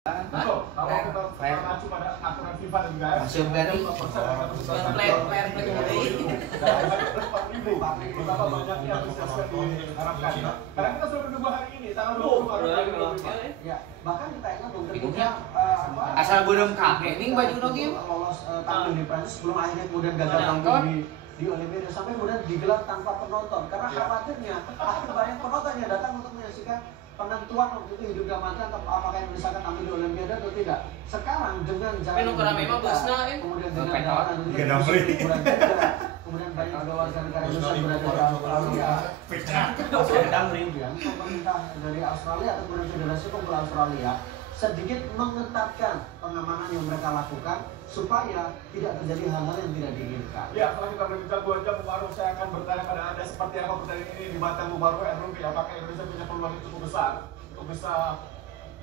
Betul, kalau kita mengacu pada aturan FIFA dan juga masuk dari player betapa banyaknya antusiasme diharapkan. Karena kita sudah menunggu hari ini, tanggal 20 ya, bahkan kita ingat ketika asal belum kakek nih baju nogi lolos tampil di Prancis sebelum akhirnya kemudian gagal tampil di Olimpiade sampai kemudian digelar tanpa penonton karena khawatirnya akhirnya banyak penonton yang datang untuk menyaksikan penentuan waktu itu hidup dan mati atau apakah Indonesia akan tampil di Olimpiade atau tidak. Sekarang dengan jalan kemudian dengan kemudian banyak warga negara Indonesia berada di Australia. Kemudian pemerintah dari Australia atau kemudian Federasi Bola Australia sedikit mengetatkan pengamanan yang mereka lakukan supaya tidak terjadi hal-hal yang tidak diinginkan. Ya, setelah kita berbincang 2 jam, baru saya akan bertanya pada Anda seperti apa pertandingan ini di Batam baru Ruby. Apakah Indonesia punya peluang yang cukup besar untuk bisa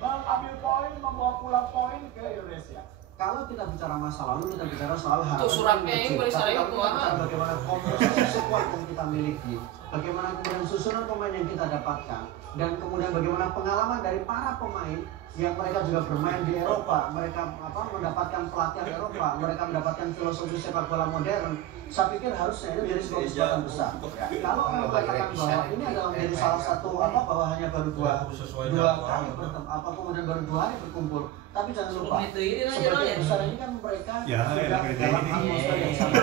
mengambil poin, membawa pulang poin ke Indonesia? Kalau kita bicara masa lalu, kita bicara soal harapan. suratnya yang boleh saya bagaimana komposisi squad yang kita miliki, bagaimana kemudian susunan pemain yang kita dapatkan, dan kemudian bagaimana pengalaman dari para pemain yang mereka juga bermain di Eropa, mereka mendapatkan pelatihan Eropa, mereka mendapatkan filosofi sepak bola modern. Saya pikir harusnya ini menjadi sebuah kesempatan besar. Kalau orang mengatakan bahwa ini adalah menjadi salah satu bahwa hanya baru dua kali bertemu, kemudian baru 2 hari berkumpul. Tapi jangan lupa, sebagian besar ini kan mereka sudah dalam atmosfer yang sama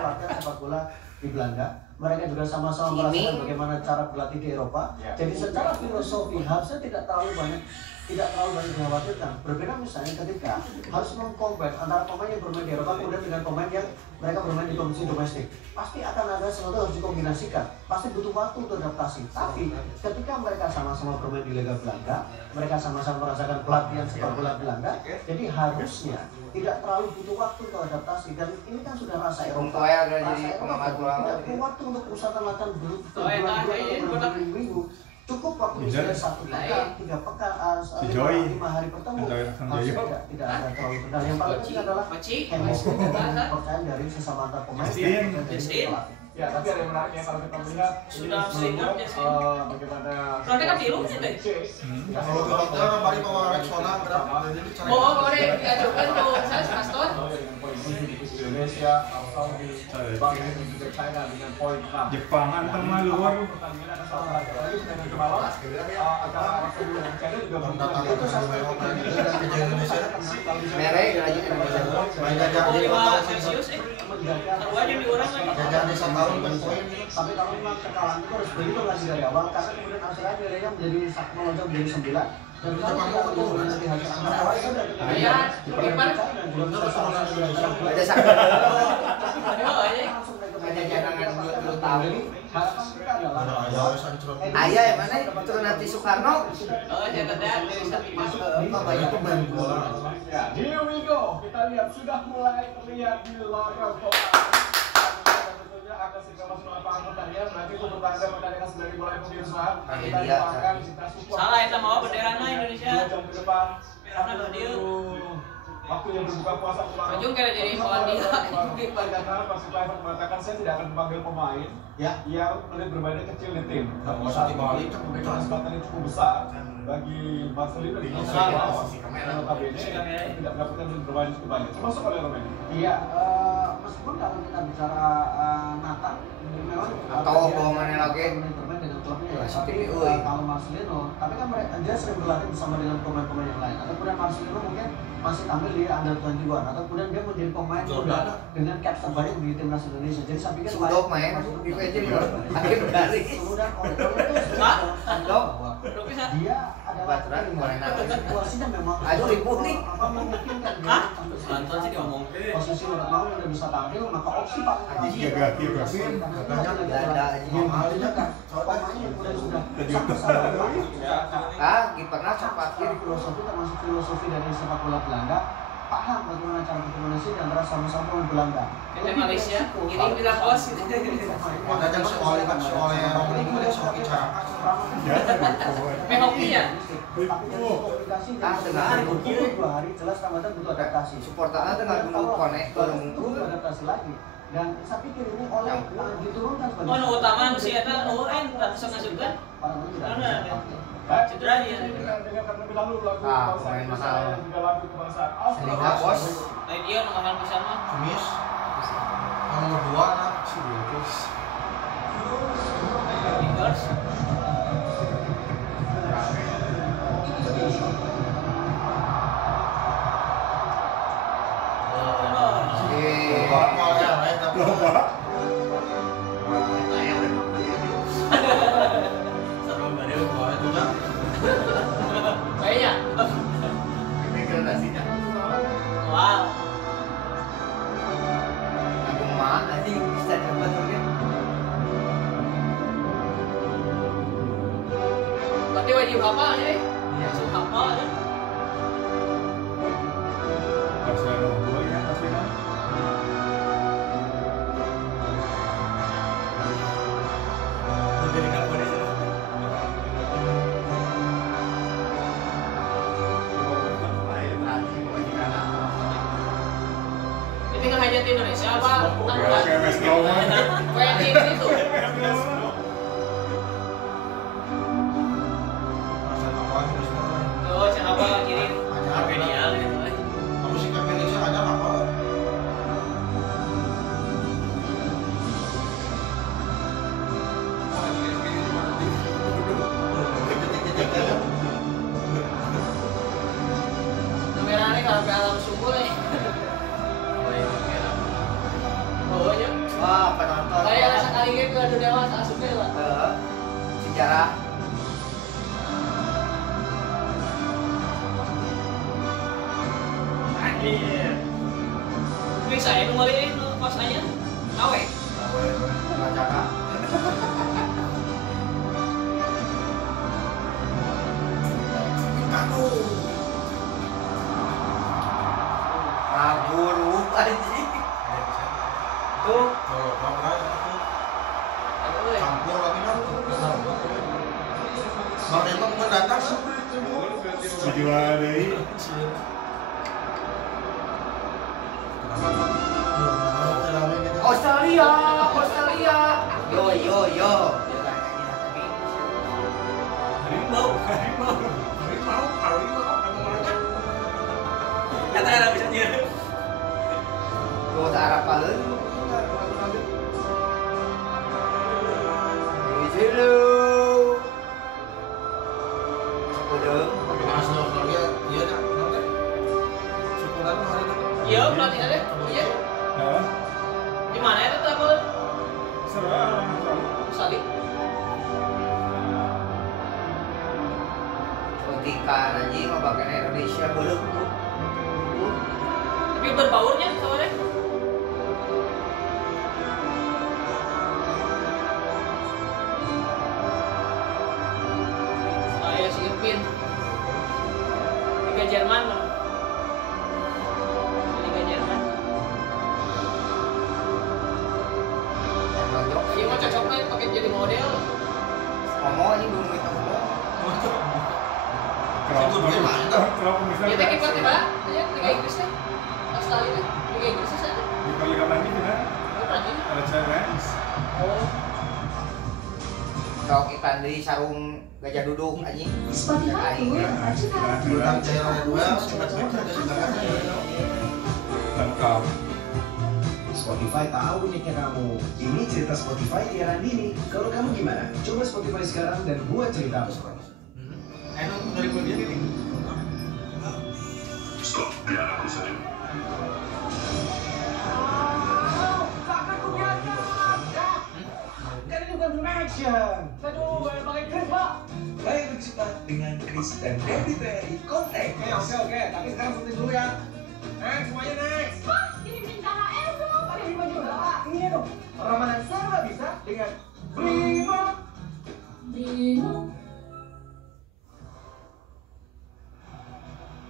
pelatihan sepak bola di Belanda. Mereka juga sama-sama merasakan bagaimana cara berlatih di Eropa. Jadi secara filosofi harusnya tidak terlalu banyak dikhawatirkan. Berbeda misalnya ketika harus mengkombin antara pemain yang bermain di Eropa kemudian dengan pemain yang mereka bermain di kompetisi domestik. Pasti akan ada sesuatu yang harus dikombinasikan. Pasti butuh waktu untuk adaptasi. Tapi ketika mereka sama-sama bermain di Liga Belanda, mereka sama-sama merasakan pelatihan sepak bola Belanda, jadi harusnya tidak terlalu butuh waktu untuk adaptasi. Dan ini kan sudah rasa Eropa. Rasa Eropa tidak perlu waktu untuk usahakan latihan berbulan-bulan atau minggu. Cukup waktu sudah 1 pekan, 3 pekan, 5 hari bertemu. Harusnya tidak ada terlalu kendala. Yang paling penting adalah chemistry dan kepercayaan dari sesama antar pemain dan dari pelatih. Ya, tapi ada yang menariknya kalau kita melihat sudah singkat ya sih. Bagaimana Nanti kan biru sih deh. Kalau kita balik mau Rexona berapa? Boleh diajukan tuh saya pastor. Indonesia, Saudi, Bangladesh dan juga China dengan poin 6. Jepang anteng mah luar. Pertandingan ada salah satu lagi pertandingan kemarin antara Saudi dan China juga Itu satu Indonesia. Merek lagi Aja di orang lagi. Jajan desa tahun poin. Tapi kalau memang kekalahan itu harus berhitung lagi dari awal karena kemudian Australia nilainya menjadi melonjak menjadi 9. Dan kalau kita betul nanti hasil awal itu iya, kiper ada sakit. Ada cadangan 20 tahun. Harapan kita adalah Ayah yang mana itu nanti Soekarno. Oh, jangan banyak pemain bola. Ya, here we go. Kita lihat sudah mulai terlihat di lorong kota. Tentunya akan segera masuk lapangan pertandingan. Nanti untuk pertandingan sudah dimulai pemirsa. Kita doakan kita support. Salah itu mau benderana Indonesia. 2 jam ke depan. Benderana Brazil. Waktu yang berbuka puasa kemarin. Ujung kira jadi Polandia. Karena Persib Cliver mengatakan saya tidak akan memanggil pemain yang menit bermainnya kecil di tim. Saat balik kan kesempatan yang cukup besar bagi Marcelino di notabene tidak mendapatkan menit bermain cukup banyak. Termasuk oleh Romain. Iya, meskipun kalau kita bicara Nathan, memang atau mana lagi bermain dengan klubnya ya. tapi kalau Marcelino, tapi kan dia sering berlatih bersama dengan pemain-pemain yang lain. Atau kemudian Marcelino mungkin masih tampil di Under 21 atau kemudian dia menjadi pemain muda dengan caps terbanyak di timnas Indonesia. Jadi saya pikir sudah main di PJ akhir dari kemudian oleh itu dia adalah situasinya memang ribut nih memungkinkan dia posisi udah mau udah bisa tampil maka opsi paling kipernya cepat kiri filosofi termasuk filosofi dari sepak bola Belanda paham bagaimana cara berkomunikasi dan antara sama-sama pemain Belanda. Ke Malaysia, kirim bilang bos gitu. Makanya soalnya ini boleh soal bicara. Hoki ya. Tapi dari komunikasi dengan 2 hari jelas Ramadan butuh adaptasi. Supporternya dengan dulu konek butuh adaptasi lagi. Dan saya pikir ini oleh diturunkan sebagai utama sih eta lain tak bisa ngasupkan. Karena Cedera dia. Dengarkan lebih dahulu lagu Ah, kebangsaan pemain Indonesia mahal. dan juga lagu kebangsaan Selinga Australia. bos. Dia nomor bersama. Semis. Nomor 2 lah. Fingers. Kayaknya. Ini gradasinya. Wow. Aku mana sih bisa terbentuknya? Tapi wajib hafal ya. Langsung hafal ya. Ini nggak hajat di Indonesia apa? Kayak di situ. Oh, siapa kirim? Genial gitu. Musik Indonesia ada apa? Kameranya kalau ke alam sumur ya. Oh ya. Wah, penonton. Saya rasa kali ini ke dunia dewasa asupnya lah. Sejarah. Anjir. Ini saya kembali pas aja. Awe. Bacakan. Kaburu anjing. Tuh. Campur lagi kan. Bang Dema bukan datang kan? Australia, Australia. Yo yo yo. Kata ada bisa dia. Tuh tak harap palen. Hello. Udah. Iya, pelatih ada. Iya. Di mana itu tuh apa? Salib. Ketika anjing mau pakai Indonesia belum tuh. Tapi berbaurnya kawannya. Saya si Ipin. Liga Jerman loh. Liga Jerman. Iya mah cocoknya pakai jadi model. Ngomong aja belum kita ngomong. Ya teh kiper tiba, ya Liga Inggrisnya. Australia, Liga Inggrisnya sana. Oh, Kalau kita di sarung gajah duduk anjing. Spotify Tour Bilang cairan duel, sebenarnya Lengkap. Spotify tahu nih kayak kamu. Ini cerita Spotify di era dini. Kalau kamu gimana? Coba Spotify sekarang dan buat ceritamu. enak dari bagian ini. Stop, biar aku saja. Kan ini bukan film action. Saya cuma bayar pakai kris, Pak. Baik cepat dengan Chris dan Debbie Berry kontak. Oke. Tapi sekarang syuting dulu ya. Next, semuanya next. Pak, ini bintang AL dong. Pakai baju juga, Pak. Iya dong. Ramadan serba bisa dengan Primo. Bimo.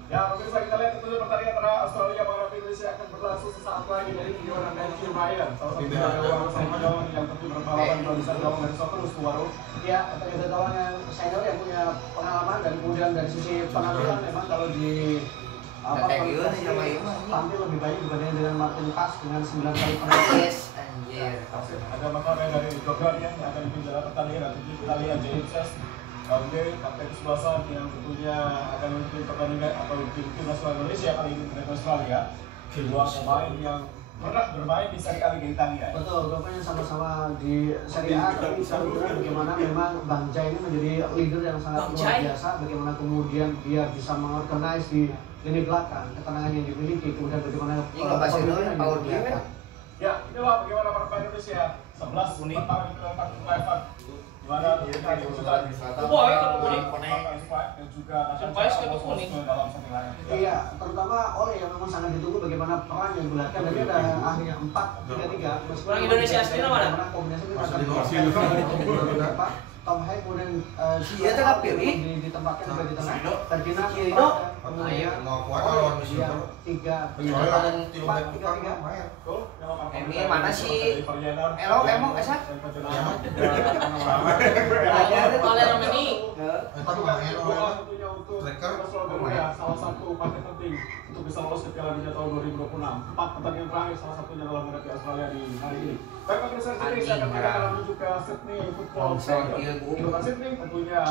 Ya, pemirsa kita lihat tentunya pertandingan antara Australia melawan Indonesia akan berlangsung sesaat lagi dari kejuaraan Matthew Ryan. Salah satu gawang senior yang tentu berpengalaman juga bisa gawang dari Socceroos Tuwaru. Ya, ada gawang yang senior yang punya pengalaman dan kemudian dari sisi penampilan memang kalau di tampil lebih baik dibandingkan dengan Martin Pass dengan 9 kali penalti. Yes, anjir. Ada makamnya dari Jordan yang akan dipimpin dalam pertandingan. Nanti kita lihat James Bang D, kapten kesebelasan yang tentunya akan memimpin pertandingan atau tim nasional Indonesia kali ini terhadap Australia. Dua pemain yang pernah bermain di Serie A Liga Italia. Betul, rupanya sama-sama di Serie A, tapi sebetulnya bagaimana memang Bang Jai ini menjadi leader yang sangat luar biasa. Bagaimana kemudian dia bisa mengorganize di lini belakang, ketenangan yang dimiliki, kemudian bagaimana pemilihan yang diperlihatkan. Ya, inilah bagaimana para pemain Indonesia 11 pertama di keempat level. Dimana kita diusulkan dan juga dalam settingan. Iya, terutama oleh yang memang sangat ditunggu bagaimana peran yang dilakukan. Dan ada akhirnya 4-3-3. Orang Indonesia asli mana? Kombinasi Tom Hanks kemudian Dia tengah pilih ditempatkan juga di tengah. Ferdinand kemudian mau kuat lawan Mesir. 4-3-3. Ini mana sih? Elo emang esa? Oleh Romani. Eta main orang striker. Salah satu partai penting untuk bisa lolos ke Piala Dunia tahun 2026. 4 pertandingan terakhir salah satunya adalah menghadapi Australia di hari ini. Baik, pemirsa Indonesia akan kita menuju ke Sydney Football Stadium. Di kota Sydney tentunya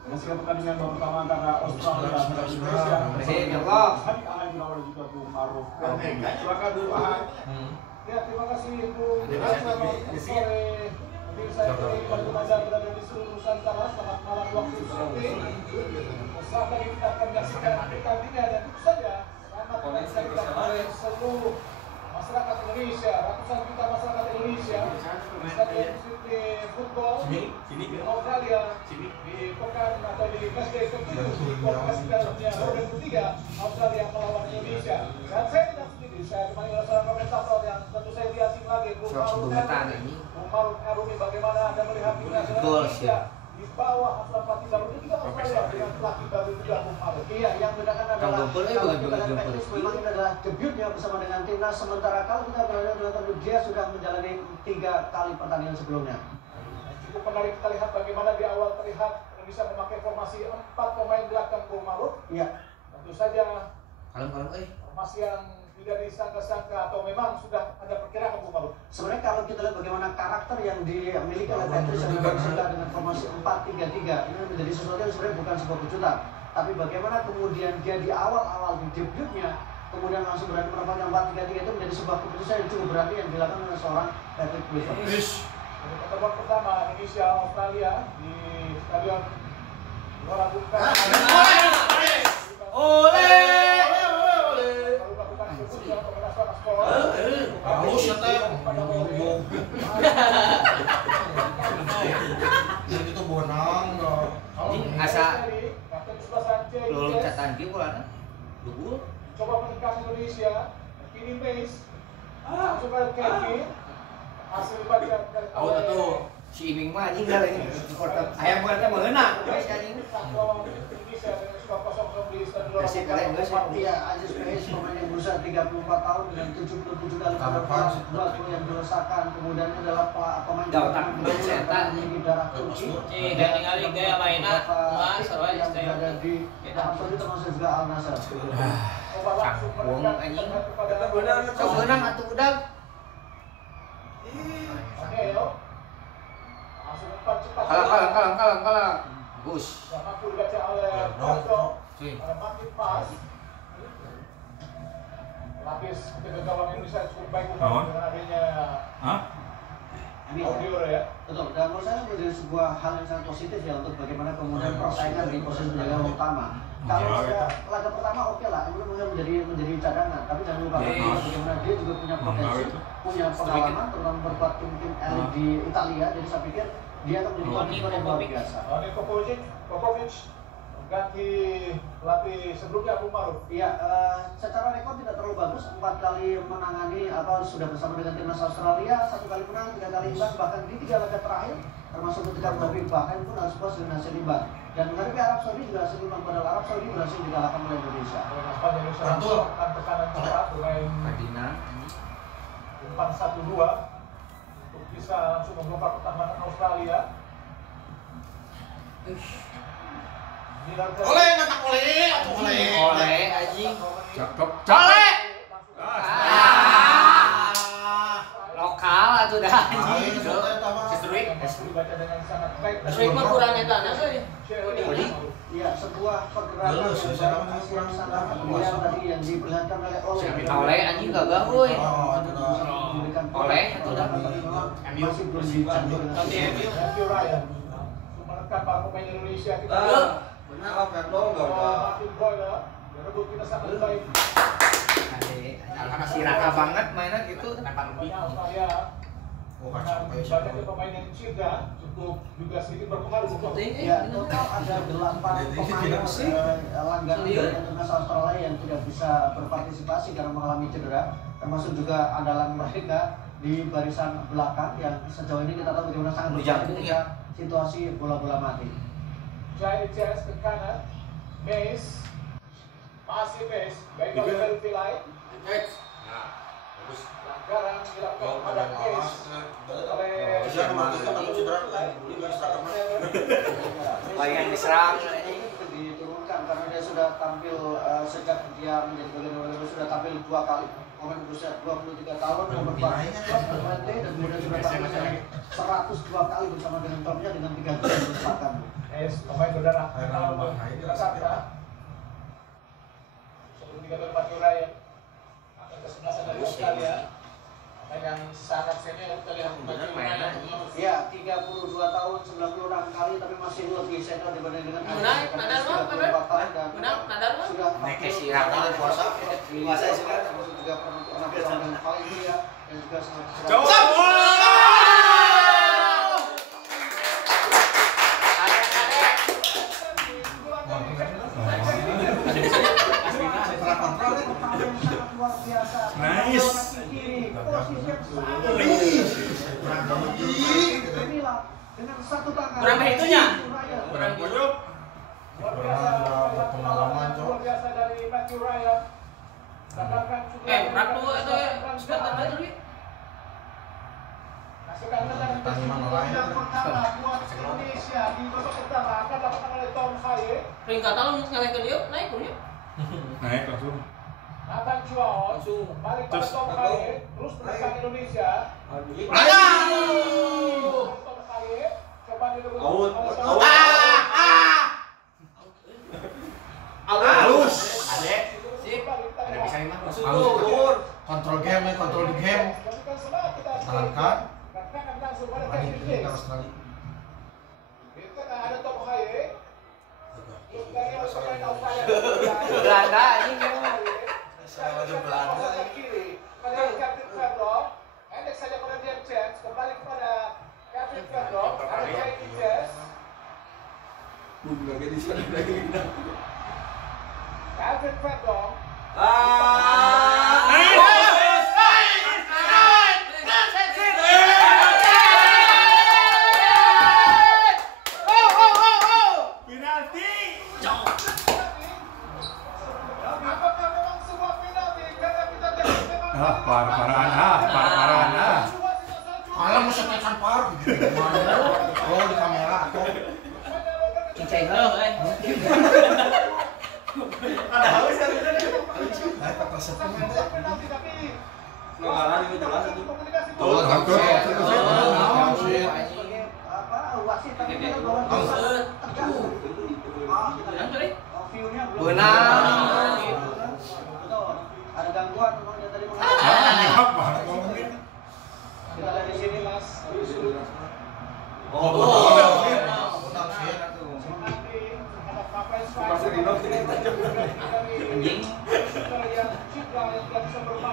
menyaksikan pertandingan babak pertama antara Australia dan Indonesia. Hadi Ahai Gunawan dan juga Bung Maruf. Silakan dulu Ahai. Ya, terima kasih Bung. Selamat sore. Pemirsa ini bagi Anda berada di seluruh Nusantara. Selamat malam waktu Sydney. Saat lagi kita akan menyaksikan pertandingan dan tentu saja selamat menyaksikan oleh seluruh masyarakat Indonesia, ratusan juta masyarakat Indonesia di Stadion Sydney Football di Australia di pekan atau di matchday ke-7 di kualifikasi Piala Dunia 2023 Australia melawan Indonesia. Dan saya tidak sendiri, saya ditemani oleh seorang komentator yang tentu saya tidak asing lagi, Bung Maruf Karumi. Bagaimana Anda melihat tim nasional Indonesia di bawah asuhan pelatih baru ini juga Australia dengan pelatih baru juga Bung Maruf? Iya, yang bedakan adalah kalau kita lihat teknis memang ini adalah debutnya bersama dengan timnas, sementara kalau kita berada dengan debut dia sudah menjalani 3 kali pertandingan sebelumnya. Cukup menarik kita lihat bagaimana di awal terlihat Indonesia memakai formasi 4 pemain belakang Bung Maruf. Iya. Tentu saja Kalem formasi yang tidak disangka-sangka atau memang sudah ada perkiraan Bung Maruf. Sebenarnya kalau kita lihat bagaimana karakter yang dimiliki oleh Patrice yang berbeda dengan formasi 4-3-3 ini menjadi sesuatu yang sebenarnya bukan sebuah kejutan, tapi bagaimana kemudian dia di awal-awal di debutnya kemudian langsung berani menempatkan 4-3-3 itu menjadi sebuah keputusan yang cukup berani yang dilakukan oleh seorang Patrick Kluivert. Pertemuan pertama Indonesia Australia di Stadion Gelora Bung Karno. Itu bonang asa lulus catatan dia pulana dulu coba menekan Indonesia, kini pace langsung ke Kevin, hasil baca tuh si Iming mah anjing dah ini ayam buatnya mengenang guys anjing Indonesia dengan skor 0-0 di Stadion Gelora Persib Bung kalian Karno. guys Iya, Aziz Pais pemain yang berusia 34 tahun dengan 77 kali penerbangan, 2 gol yang dirasakan. Kemudian adalah pemain yang darah Turki. Dan ningali gaya mainna mas sarua yang berada di Arab Saudi termasuk juga Al Nassr. Coba langsung menekan anjing. kepada sok menang atuh udah Angel. Langsung umpan cepat. kalah Gus Yang mampu dibaca oleh Marco. Ada Martin Pas. Lapis ketiga gawang Indonesia cukup baik dengan adanya audio ya. Betul, dan menurut saya menjadi sebuah hal yang sangat positif ya untuk bagaimana kemudian persaingan di posisi penjaga utama. Kalau laga pertama oke lah, itu menjadi cadangan, tapi jangan lupa bagaimana dia juga punya potensi, punya pengalaman, terutama berbuat tim elit di Italia. Jadi saya pikir dia akan menjadi komitmen yang luar biasa. Popovic ganti pelatih sebelumnya Bung Maruf. Iya, secara rekor tidak terlalu bagus, 4 kali menangani sudah bersama dengan timnas Australia, 1 kali menang, 3 kali imbang, bahkan di 3 laga terakhir termasuk ketika menghadapi bahkan pun harus puas dengan hasil imbang. Dan menghadapi Arab Saudi juga hasil imbang, padahal Arab Saudi berhasil dikalahkan oleh Indonesia. Indonesia melakukan tekanan cepat bermain umpan 1-2 untuk bisa langsung membongkar pertahanan Australia. oleh anjing lokal atuh dah anjing dibaca dengan sangat baik. Rima kurang edan apa ya? Ya, sebuah pergerakan Lulus, yang saya baik, yang sangat mulia tadi yang diperlihatkan oleh Oleh anjing gagal woi. oleh itu udah masih belum dicantum. MU Ryan menekan para pemain Indonesia kita. Benar apa dong Martin Boyle, rebut kita sangat baik. Karena si raka banget mainnya gitu. Banyak pemain yang cedera cukup juga sedikit berpengaruh. Ya, total ada 8 pemain langganan dari timnas Australia yang tidak bisa berpartisipasi karena mengalami cedera, termasuk juga andalan mereka di barisan belakang yang sejauh ini kita tahu bagaimana sangat berbahaya ketika situasi bola-bola mati. Jai Jazz ke kanan, Mace, masih Mace, baik oleh Vilay. Pelanggaran dilakukan pada Mace oleh Bagian diserang diturunkan karena dia sudah tampil sejak dia menjadi bagian dari sudah tampil 2 kali, pemain berusia 23 tahun yang berbakat dan kemudian sudah tampil 102 kali bersama dengan klubnya dengan 3 gol merupakan. Pemain berdarah Jakarta. Sebelum 3 gol Matthew Ryan akan kesebelasan dari Australia. Pemain yang sangat senior kita lihat Matthew Ryan. Ya, 32 tahun 96 kali tapi masih lebih senior dibanding dengan Nadar sudah naik si raka puasa sekarang termasuk juga penampilan dengan Valencia dan juga sangat Nice. dengan satu tangan. Berapa itunya? Berang pojok. Pengalaman, Cok. Luar biasa dari Matthew Ryan. Katakan juga Ratu itu sebentar dulu. Masukkan tendangan yang pertama buat Indonesia di babak pertama akan dilakukan oleh Tom Haye. Peringkat tahun ngalahkan dia naik punya. Naik langsung. Nathan Chuan balik pada Tom Haye, terus menekan Indonesia. Tom Haye coba direbut oleh halus adek sip ada bisa lima Halus. Kontrol game, kontrol di game. Tahankan. Ini harus lagi. Ada Tom Haye. Belanda ini Saya lagi Belanda. Pada Captain Ferdinand, endek saja perhatian Jazz kembali kepada Captain Ferdinand. Ada Jai Jazz. Captain Ferdinand. Penalti. Apakah memang sebuah penalti? Karena kita lihat memang Parah. Alam musuh kecan paru. Oh, di kamera atau cincai lo Ada halus ya bener. kata sepuh. penalti tapi Pelanggaran itu jelas itu. komunikasi Oh, takut. Wasit tapi kita bawa tegas. View-nya belum. Benar. Betul. Ada gangguan memang dia tadi Apa? kita lihat di sini Mas. anjing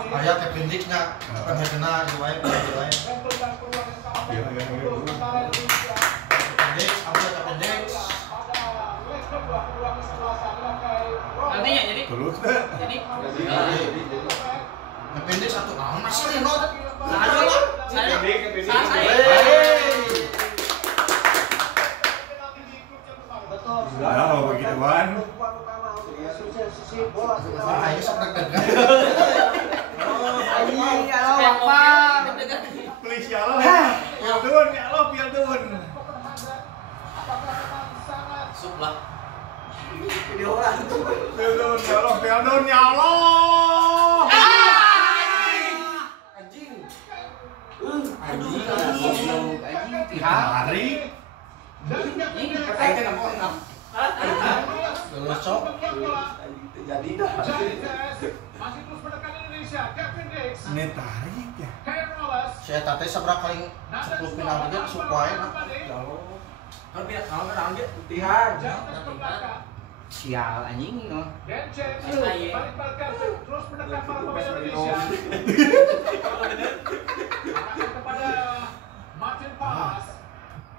Ayah Kevin Dix-nya kan kena riwayat lain. Dix, apa Kevin Dix? Nantinya jadi Terus. jadi Kevin Dix satu. Ah, masih nih not. saya Betul. Ya, kalau begituan. Tumpuan utama untuk sisi bola. Ah, ini sok deg-degan. anjing ya lo yang apa Please ya Allah. Pialdun ya Allah, pialdun. Sublah. Pialdun ya Allah, pialdun ya Allah. anjing Tihang. Hari. Ini katanya kan apa? Terus cok. Jadi masih terus menekan Indonesia. Kevin Dix. Ini tarik ya. Kyle Rollins. Saya tadi seberapa kali 10 final aja sukuain. Kan biar kalau kan dia Tihang. Jatuh ke belakang. Sial anjing no. Dan James balik Kevin terus menekan para pemain Indonesia. Arahkan kepada Martin Pass.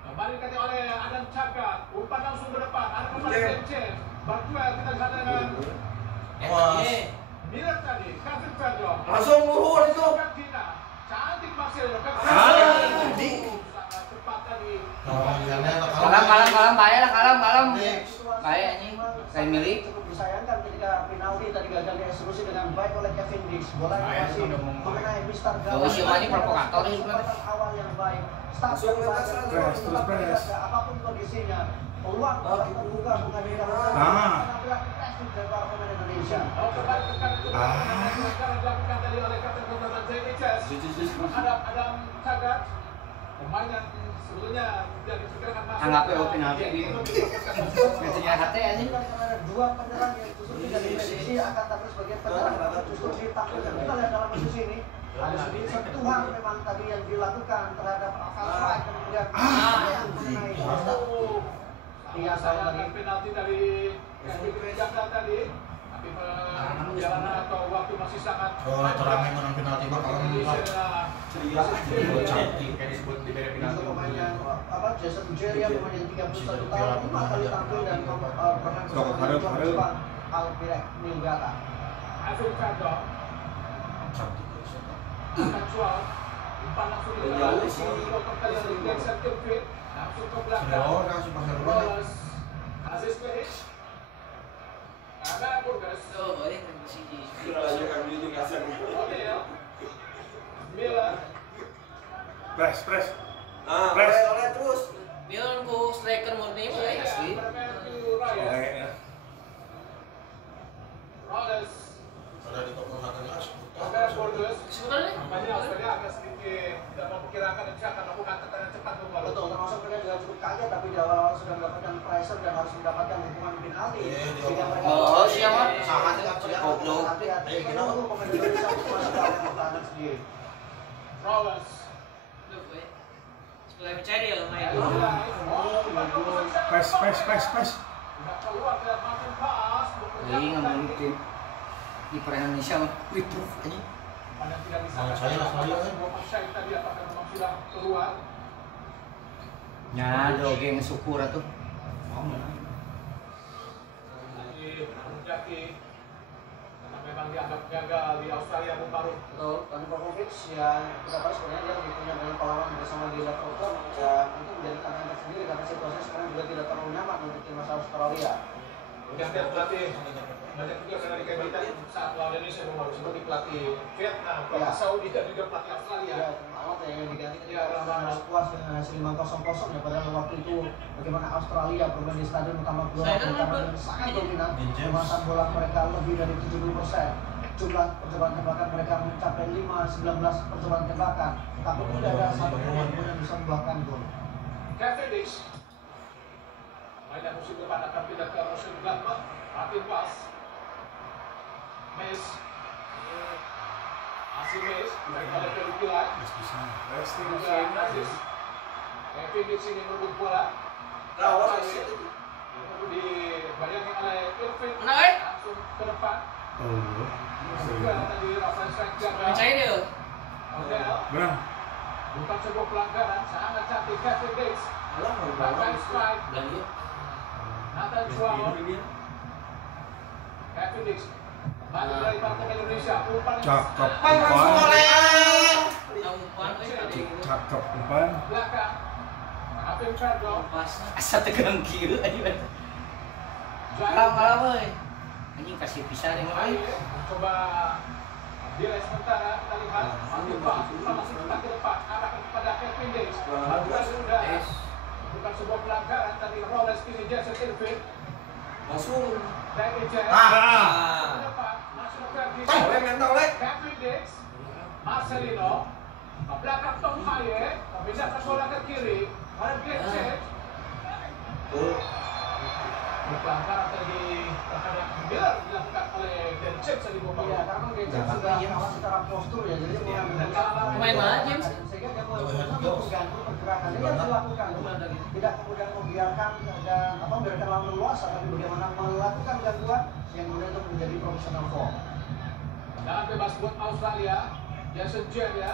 Kembali dikati oleh Adam Cagat. Umpan langsung ke depan. Ada kepada Dan James. Berduel kita lihat dengan Miller tadi. Kevin Pedro. Langsung luhur itu. Cantik Marcelo. Sangat cepat tadi. Kalam bahaya lah kalam. Bahaya anjing. Saya milik. Cukup disayangkan ketika penalti tadi gagal dieksekusi dengan baik oleh Kevin Dix. Bola yang masih mengenai Mister Gawang. Oh, siapa ini provokator ini sebenarnya. Awal yang baik. Start yang baik. Apapun kondisinya. Peluang terbuka bukan di dalam. Penampilan impresif dari para pemain Indonesia. Dilakukan tadi oleh Kapten Gubernur terhadap Adam Cagat. Pemain yang sebetulnya tidak diperkirakan masuk. Anggap penalti di matchnya hati anjing. Ada dua penyerang yang justru tidak diprediksi akan tampil sebagai penyerang justru ditampilkan. Kita lihat dalam posisi ini ada sedikit sentuhan memang tadi yang dilakukan terhadap Alfred kemudian yang mengenai Iya, saya akan penalti dari Kevin Jagal tadi. Tapi perjalanan atau waktu masih sangat Teramai menang penalti bakal pemain yang Jason Jeria pemain yang 31 tahun 5 kali tampil dan pernah bersama Jepang Albirek Nilgata. Kevin Jagal. Aktual. Umpan langsung di dalam. Kali dari Jackson Kevin. Langsung ke belakang. Rollins. Aziz Fahid. Ada Burgess. O'Neal. Miller. Press. Oleh terus. Miller ku striker murni mah asli. Rollins. ada di toko katanya. Ada Burgess. Sebenarnya Nampaknya Australia agak sedikit tidak memperkirakan dan akan melakukan tekanan cepat kembali. Betul, termasuk mereka juga cukup kaget tapi di awal sudah mendapatkan pressure dan harus mendapatkan hukuman penalti. Sehingga mereka siapa? Sangat siap. Goblok. hati-hati menunggu pemain Indonesia untuk masuk ke area pertahanan sendiri. Rollins. sebelah percaya dia main. Pes. Ini nggak mungkin di peran Indonesia mah itu aja. Ya, dogeng syukur atuh. Karena memang dianggap gagal di Australia baru. Betul, Tony Popovic yang kita tahu sebenarnya dia lebih punya banyak pengalaman bersama di level klub dan itu menjadi tantangan tersendiri karena situasinya sekarang juga tidak terlalu nyaman untuk timnas Australia. Kemudian dia pelatih banyak juga karena dikaitkan saat lawan Indonesia baru seperti pelatih Vietnam, pelatih Saudi dan juga pelatih Australia. Ya, awal yang diganti harus puas dengan hasil 5-0 ya padahal waktu itu bagaimana Australia bermain di Stadion Utama Gelora Bung sangat dominan, kemasan bola mereka lebih dari 70%. Jumlah percobaan tembakan mereka mencapai 19 percobaan tembakan, tapi tidak ada satu pemain pun yang bisa membuahkan gol. Kevin Dix. Mainan musim depan akan pindah ke Mönchengladbach. Martin Pass. Mes. Asing Mes. Mereka ada Feli Pilai. Juga Aziz. Kevin Dix ini merebut bola. Dibayangkan oleh Irvin. Langsung ke depan. Juga tadi Rafael Strike jaga. Percaya dia. O'Neal. Bukan sebuah pelanggaran. Sangat cantik Kevin Dix. Rafael Strike. Nathan Chuao. Kevin Dix. Maju dari partai Indonesia. Cakep umpan. Belakang. Kevin Pedro. Asa tegang kieu aja. Malam euy. Anjing kasih pisah nih mah. Coba delay sementara kita lihat. Martin Pass masih ke depan. Arahkan kepada Kevin Dix. Bantuan sudah. Bukan sebuah pelanggaran tadi Rollins kini Jason Irvin. Langsung. Dari Jason. Kevin Dix. Marcelino. Belakang Tom Haye. Memindahkan bola ke kiri. Ada Gence. Pelanggaran tadi terhadap Miller dilakukan oleh Gence tadi Bung. Iya, karena Gence sudah kalah secara postur ya, jadi Main mana James? sehingga dia mengganggu pergerakan ini harus dilakukan, tidak kemudian membiarkan dan biarkan lawan leluasa, tapi bagaimana melakukan gangguan yang kemudian untuk menjadi profesional foul. Tendangan bebas buat Australia, Jason Jen ya.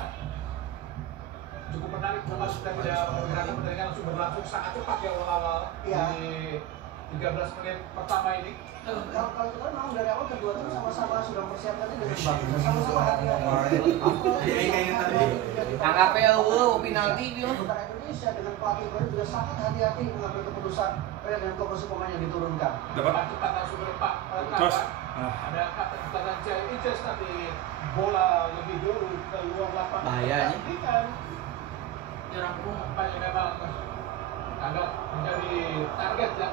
Cukup menarik memang sudah tidak pergerakan pertandingan langsung berlangsung sangat cepat ya awal-awal di 13 menit pertama ini. Kalau kita memang dari awal kedua tim sama-sama sudah mempersiapkannya dengan bagus, sama-sama hati-hati. Anggapnya penalti dia. Tentara Indonesia dengan pelatih baru juga sangat hati-hati mengambil keputusan dengan komposisi pemain yang diturunkan. Dapat cepat langsung berempat. Ada kapten Belanda Jaya Ijes tapi bola lebih dulu ke luar lapangan. Bahaya nih. Nampaknya memang agak menjadi target ya.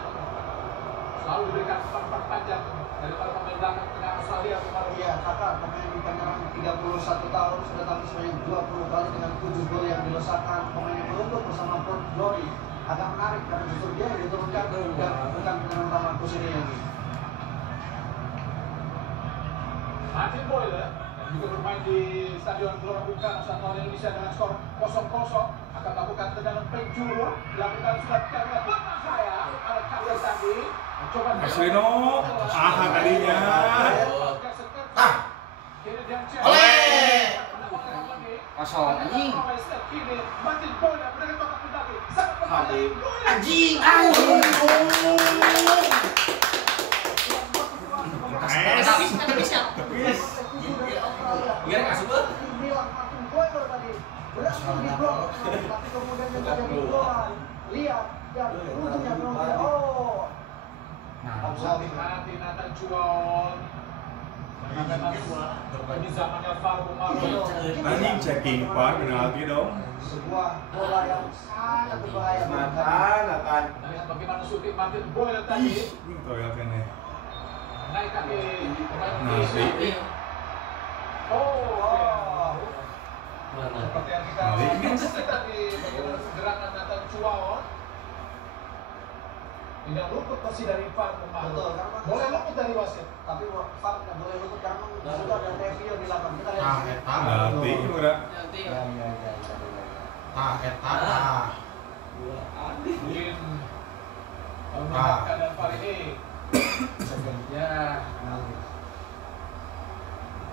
Selalu diberikan umpan panjang dari para pemain belakang tengah Australia kemarin. Iya, kakak pemain penyerang 31 tahun sudah tampil sebanyak 20 kali dengan 7 gol yang dilesakkan. Pemain yang beruntung bersama Port Glory agak menarik karena justru dia yang diturunkan dan bukan penyerang utama Kusini yang ini. Martin Boyle yang juga bermain di Stadion Gelora Bung Karno saat melawan Indonesia dengan skor 0-0 akan melakukan tendangan penjuru dilakukan surat karena saya ada kapten tadi mencoba Marcelino, kalinya. Oleh Kosong anjing. Martin Boyle berikan tokat kembali Anjing. Kata bisa. Biar enggak suka. Bilang Martin Boyle tadi berhasil diblok, tapi kemudian dia terjadi bola. Lihat dan ujungnya menolak. Oh. Hati Nathan Chuon. Ini zamannya VAR Bumaro. Anjing checking part penalti dong. Sebuah bola yang sangat berbahaya. Lihat bagaimana syuting Martin Boyle tadi. Ini toilet kan ya. Naik kaki pemain Nah, Indonesia. Oh. Seperti yang kita lihat tadi bagaimana gerakan Nathan Chuon. Tidak luput masih dari VAR Bumaro. Boleh luput dari wasit. Tapi VAR tidak boleh luput karena sudah ada review di lapangan. Kita lihat sini. Nanti udah. Nanti Ya. Mungkin melihat keadaan VAR ini. Ya.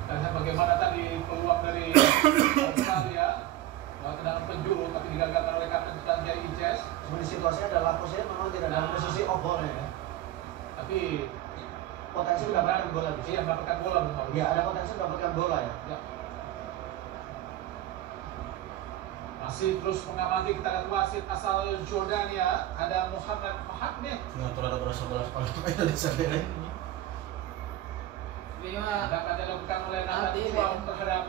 Dan bagaimana tadi peluang dari Australia tendangan penjuru tapi digagalkan oleh kapten Belanda Ijes. Sebenarnya situasinya adalah posisinya memang tidak dalam posisi off ball ya. Tapi Potensi mendapatkan bola. Iya, mendapatkan bola benar. Ya, ada potensi mendapatkan bola ya. Ya. Masih terus mengamati, kita lihat wasit asal Jordania, ada Muhammad Mahatmeh. Akan dilakukan oleh Nathan Chuon terhadap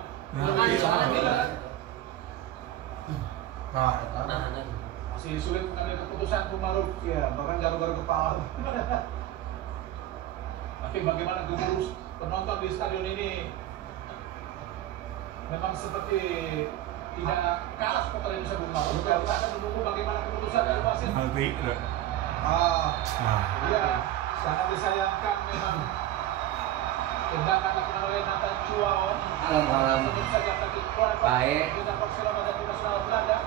masih sulit mengambil keputusan Bumaruk. Ya, bahkan garuk-garuk kepala. Tapi bagaimana gemuruh penonton di stadion ini memang seperti tidak kalah supporter Indonesia Bumaruk. Kita akan menunggu bagaimana keputusan dari wasit. Nanti udah. Iya, sangat disayangkan memang tindakan dilakukan oleh Nathan Chuon. Malam-malam. Tentu saja kaki keluar Baik. dengan Barcelona dan tim nasional Belanda.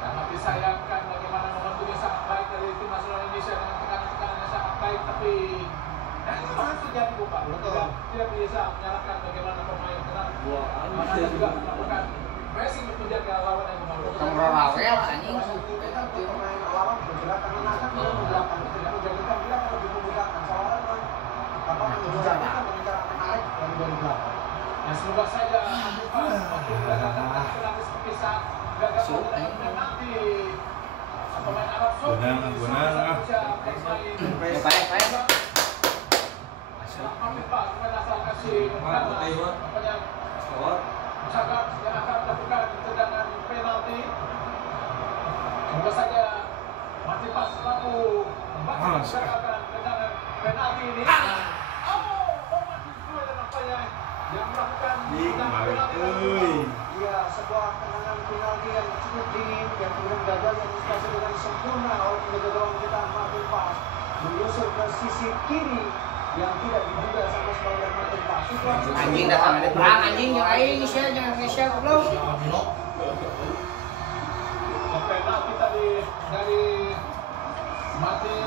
Sangat disayangkan bagaimana momentumnya sangat baik dari tim nasional Indonesia dengan tekanan-tekanan yang sangat baik, tapi ini harus terjadi Bapak. Tidak bisa menyalahkan bagaimana pemain kena. Mana juga melakukan pressing untuk menjaga lawan yang memang. Tenggerawel anjing. Pemain lawan bergerak karena akan menggerakkan, tidak menjadikan dia lebih memudahkan. Soalnya menjadikan dengan cara menarik dari belakang. Ya semoga saja mampu mendapatkan penalti seperti saat gagal mendapatkan penalti pemain Arab Saudi. Benar. Bermain Baik. Mampu Pak, pemain asal kasih namanya Cakap yang akan melakukan tendangan penalti. Semoga saja masih pas mampu melakukan tendangan penalti ini. Yang melakukan tendangan penalti. Ya, sebuah tendangan penalti yang cukup dingin yang kemudian gagal yang diskasi dengan sempurna oleh penjaga gawang kita Martin Paes menyusul ke sisi kiri yang tidak diduga sama sekali oleh Martin Paes. Anjing datang ada perang anjing yang aing Indonesia jangan Indonesia goblok. Penalti tadi dari Martin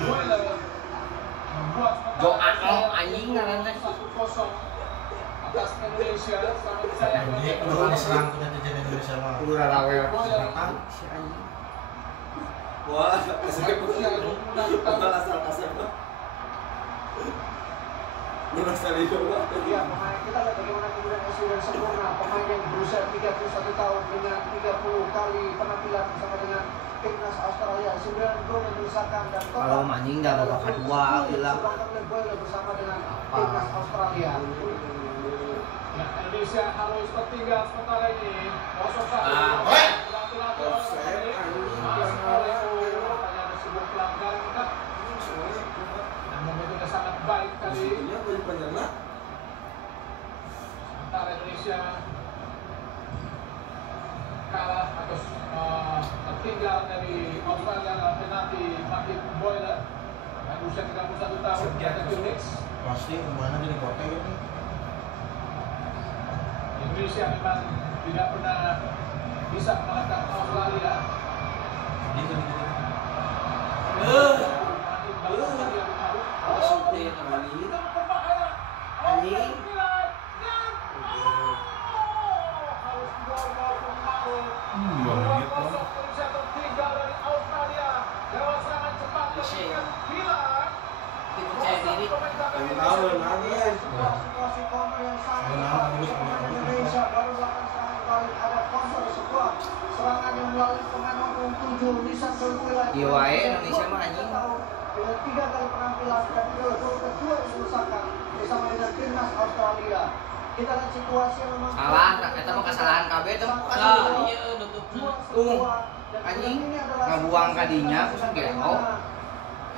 Boiler membuat Doa anjing ngaranna 1-0 atas Indonesia. Selamat saya Udah diserang punya jajan Indonesia mah. udah lawel. Si anjing. Wah, kasih kasar. Merasa di bawah. Ya, pemain kita lihat bagaimana kemudian Esu dan sempurna pemain yang berusia 31 tahun dengan 30 kali penampilan bersama dengan timnas Australia 9 gol yang menyisakan dan Kalau anjing dah babak kedua hilang. bersama dengan timnas Australia. Ya, Indonesia harus tertinggal sementara ini 0-1. Ada sebuah pelanggaran kita. Namun itu sangat baik tadi. Sementara Indonesia kalah atau tertinggal dari Australia dalam penalti Martin Boiler yang usia 31 tahun di atas Unix. pasti kemana jadi kota ini. Indonesia memang tidak pernah bisa mengalahkan Australia. Gitu. Situasi counter yang sangat ketat Indonesia baru melakukan serangan balik ada counter sebuah serangan yang melalui pemain nomor 7 Lisan Berkuila. Iya wae Indonesia mah anjing. Dengan 3 kali penampilan dan gol kedua yang diusahakan bersama dengan timnas Australia. Kita lihat situasi yang memang Salah, eta mah kesalahan KB tuh. Iya, nutup. Anjing ngabuang kadinya terus gelo.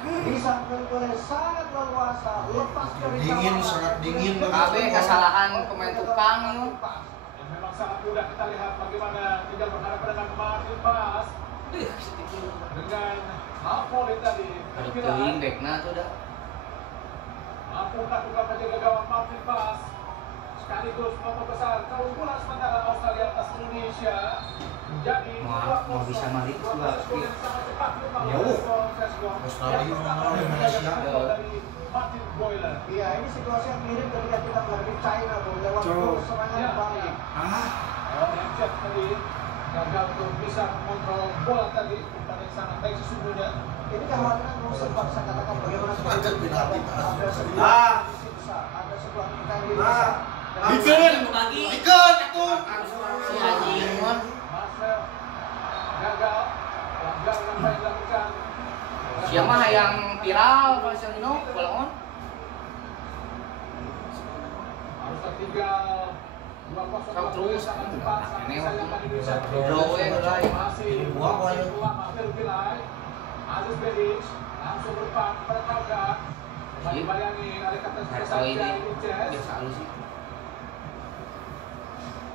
Lisan Berkuila sangat leluasa lepas dari Dingin, sangat dingin. KB kesalahan pemain tukang itu. Dan memang sangat mudah kita lihat bagaimana tinggal berhadapan dengan Martin Paes dengan Napoli tadi. Teuing backna tuh dah. Mampukah juga penjaga gawang Martin Paes sekaligus memperbesar keunggulan sementara Australia atas Indonesia menjadi Mau bisa balik juga. Jauh. Australia menang Indonesia. Martin Boiler. Iya, ini situasi yang mirip ketika kita menghadapi China tuh lewat gol serangan balik. Yang tadi gagal untuk bisa mengontrol bola tadi, umpan yang sangat baik sesungguhnya. Ini kekhawatiran mau sempat saya katakan bagaimana Macet penalti. ada sebuah misi besar, ada sebuah pertandingan besar. Ikut itu. Si anjing mah Marcel gagal, pelanggaran yang baik dilakukan. siapa mah yang viral Marcelino balon. Harus tertinggal 2-0 Terus sangat cepat. ini waktu Draw masih Dua poin. Aziz Bedic langsung berpan pada Tauga. Bayangin ada kapten Kalau ini Sanchez. biasa lu sih.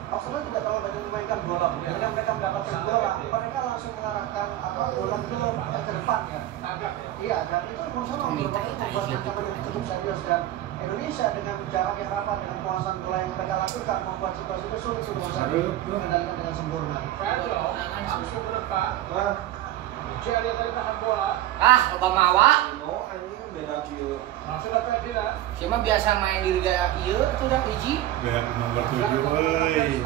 Australia tidak terlalu banyak memainkan bola. Ketika mereka mendapatkan bola, mereka langsung mengarahkan bola ke depan ya. Tagak ya. Iya, dan itu menurut saya merupakan ancaman yang cukup serius dan Indonesia dengan jarak yang rapat dengan penguasaan bola yang mereka lakukan membuat situasi itu sulit untuk bisa mengendalikan dengan sempurna. Pedro langsung ke depan. Jadi tadi tahan bola. Loba mawa. Langsung ke Ferdinand. Siapa biasa main di liga ieu tuh dah hiji. Biar nomor 7 euy.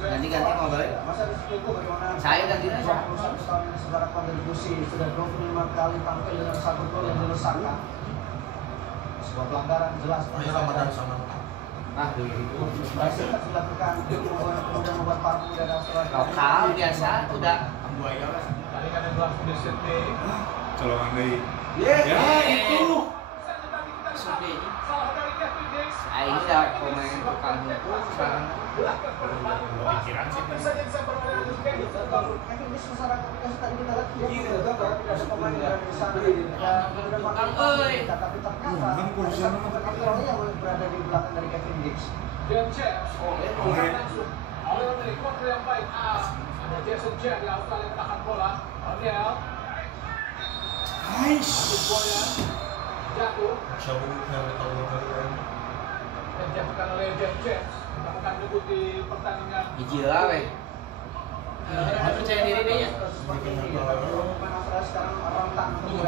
Ganti-ganti mau balik. Masa ditunggu bagaimana Saya ganti aja. perusahaan setahun ini secara kontribusi sudah 25 kali tampil dengan 1 gol yang dilesakan. Sebuah pelanggaran jelas. Ayo Ramadan sama. Berhasil dilakukan kemudian membuat para pemuda dan Australia. Lokal biasa udah. Tadi kan ada berlangsung di Sydney. Colongan deui. Ya itu. Salah dari Kevin Dix. Aing dah pemain tukang itu sekarang. Pikiran sih. Kevin Dish secara komunikasi tadi kita lihat dia tidak ada pemain yang berada di sana. Tapi ternyata ada satu pemain Australia yang berada di belakang dari Kevin Dish. Dan James, langsung oleh dari kontra yang baik. Ada Jason James di Australia menahan bola. O'Neal. Bola jatuh. Dan jatuhkan oleh James. Melakukan debut di pertandingan. Gila weh. Percaya diri deh ya. Seperti ini, pemain Australia sekarang rentan untuk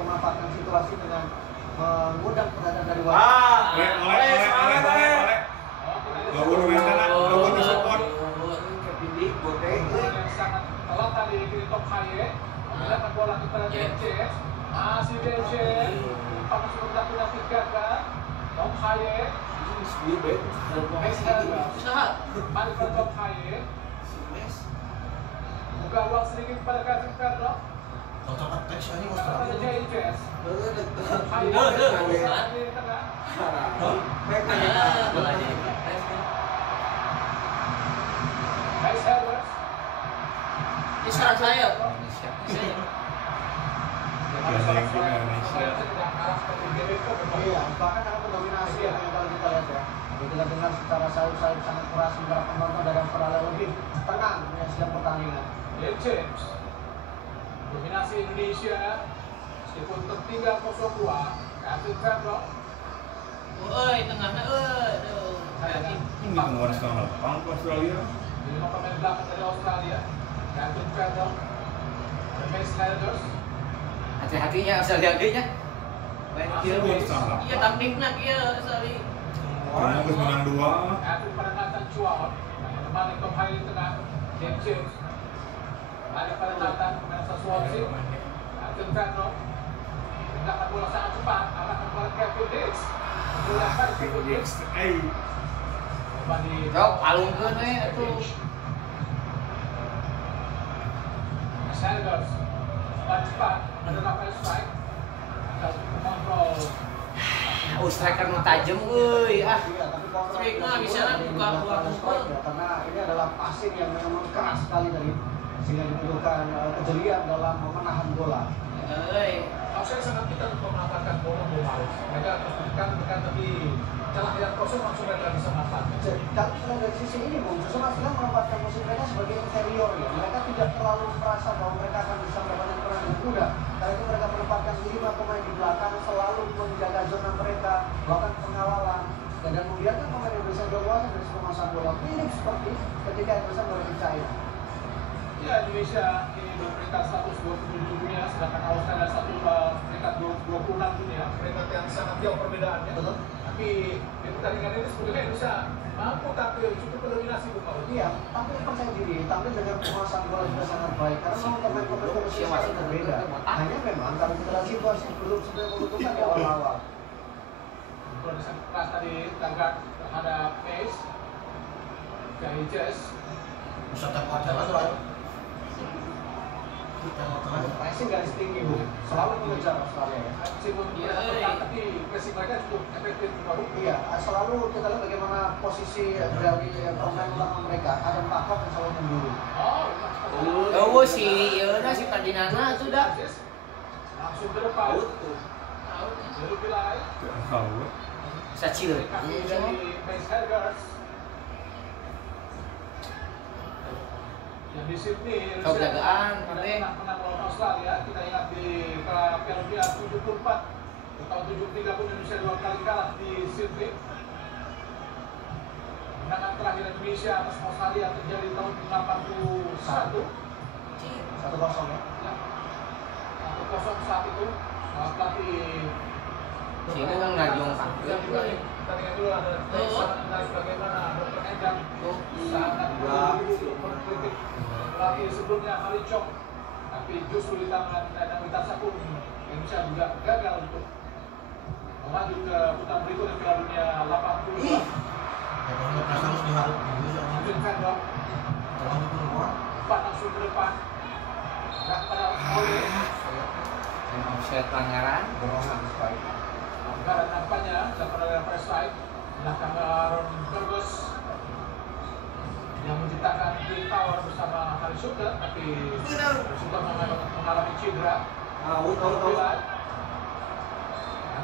memanfaatkan situasi dengan mengundang perhatian dari wasit. Oleh. Gak boleh main kanan, gak boleh support. Yang sangat telat tadi kiri Tom Haye. Melakukan bola kepada James. Masih James. Panas untuk dilakukan gagal. Tom Haye. Usaha. Balik ke Tom Haye. Buka ruang sedikit kepada Kevin Pedro. Kepada James. Haye di tengah. Bryce Edwards. Ini saran saya. Indonesia. Iya, bahkan ada pendominasi yang kalau kita lihat ya. Kalau kita dengar secara sayup-sayup sangat keras, sementara penonton dari Australia lebih tenang menyaksikan pertandingan. James. Dominasi Indonesia. Meskipun tertinggal 0-2. Kevin Pedro. Oi, tengahnya Ini keluar setengah lapang ke Australia. 5 pemain belakang dari Australia. Kevin Pedro. Mace Helders. Hati-hatinya Australia nya. Main kieu. Iya, tampingna kieu sekali. Harus menang 2. Kevin pada Nathan Chuaon. Yang menemani Tom Haye di tengah. James. Ada pada Nathan. Pemain asal Swansea. Kevin Pedro. Tindakan bola sangat cepat. Arahkan bola Kevin Diggs. Menggunakan Kevin Diggs. Cok, palungkeun we atuh. Sanders. Cepat. Ada Rafael Strike. Kontrol. Striker nu tajem euy ah. Iya, tapi kalau Strike mah bisa buka ruang strike ya, karena ini adalah passing yang memang keras sekali tadi sehingga dibutuhkan kejelian dalam menahan bola. Oi. Australia sangat kita untuk memanfaatkan bola harus. Mereka terus tekan tapi celah yang kosong langsung mereka bisa manfaatkan. Kalau misalnya dari sisi ini, Bung, justru Australia menempatkan musuh mereka sebagai inferior ya. Mereka tidak terlalu merasa bahwa mereka akan bisa mendapatkan peran yang mudah. Karena itu mereka menempatkan 5 pemain di belakang, selalu menjaga zona mereka, melakukan pengawalan, dan membiarkan pemain yang bisa berkuasa dari penguasaan bola. Mirip seperti ketika Indonesia melawan China. Ya, Indonesia ini berperingkat 127 dunia, sedangkan Australia peringkat 26 dunia. Peringkat yang sangat jauh perbedaannya. Betul. Tapi di pertandingan ini sebetulnya Indonesia mampu tampil cukup mendominasi Bung. Iya, tampil percaya diri, tampil dengan penguasaan bola juga sangat baik. Karena memang pemain-pemain Indonesia masih berbeda. Hanya memang kalau kita lihat situasi belum sebenarnya menguntungkan di awal-awal. Bola sangat keras tadi tanggap terhadap Mace. James. Bisa tepatnya lah. Pressing garis tinggi, Bu. Selalu mengejar Australia ya. Meskipun mereka tapi pressing mereka cukup efektif baru. Iya, selalu kita lihat bagaimana posisi dari pemain utama mereka. Ada Pakok yang selalu memburu. Oh si ieu si Ferdinand tuh dah. Langsung ke depan. Lalu pilai. Sacil. Kaki dari Mace Helders. Yang di Sydney, Indonesia tidak pernah menang lawan Australia. Kita ingat di Piala Dunia 74, tahun 73 pun Indonesia 2 kali kalah di Sydney. Kemenangan terakhir Indonesia atas Australia terjadi tahun 81. 1-0 ya. 1-0 saat itu. Pelatih Sini kan ngajong tampil. pertandingan dulu ada sangat menarik bagaimana Dr. Endang sangat mengkritik pelatih sebelumnya Ali Chong, tapi justru di tangan Endang Witasa pun Indonesia juga gagal untuk maju ke putaran berikutnya Piala Dunia 82. Harus diharap dulu ya. Kevin Pedro empat langsung ke depan dan pada oleh Offset pelanggaran. Borongan baik. pelanggaran nampaknya dilakukan oleh Rafael Strike. belakang Aaron Burgos yang menciptakan Bill Tower bersama Harry Suter, tapi Suter mengalami cedera.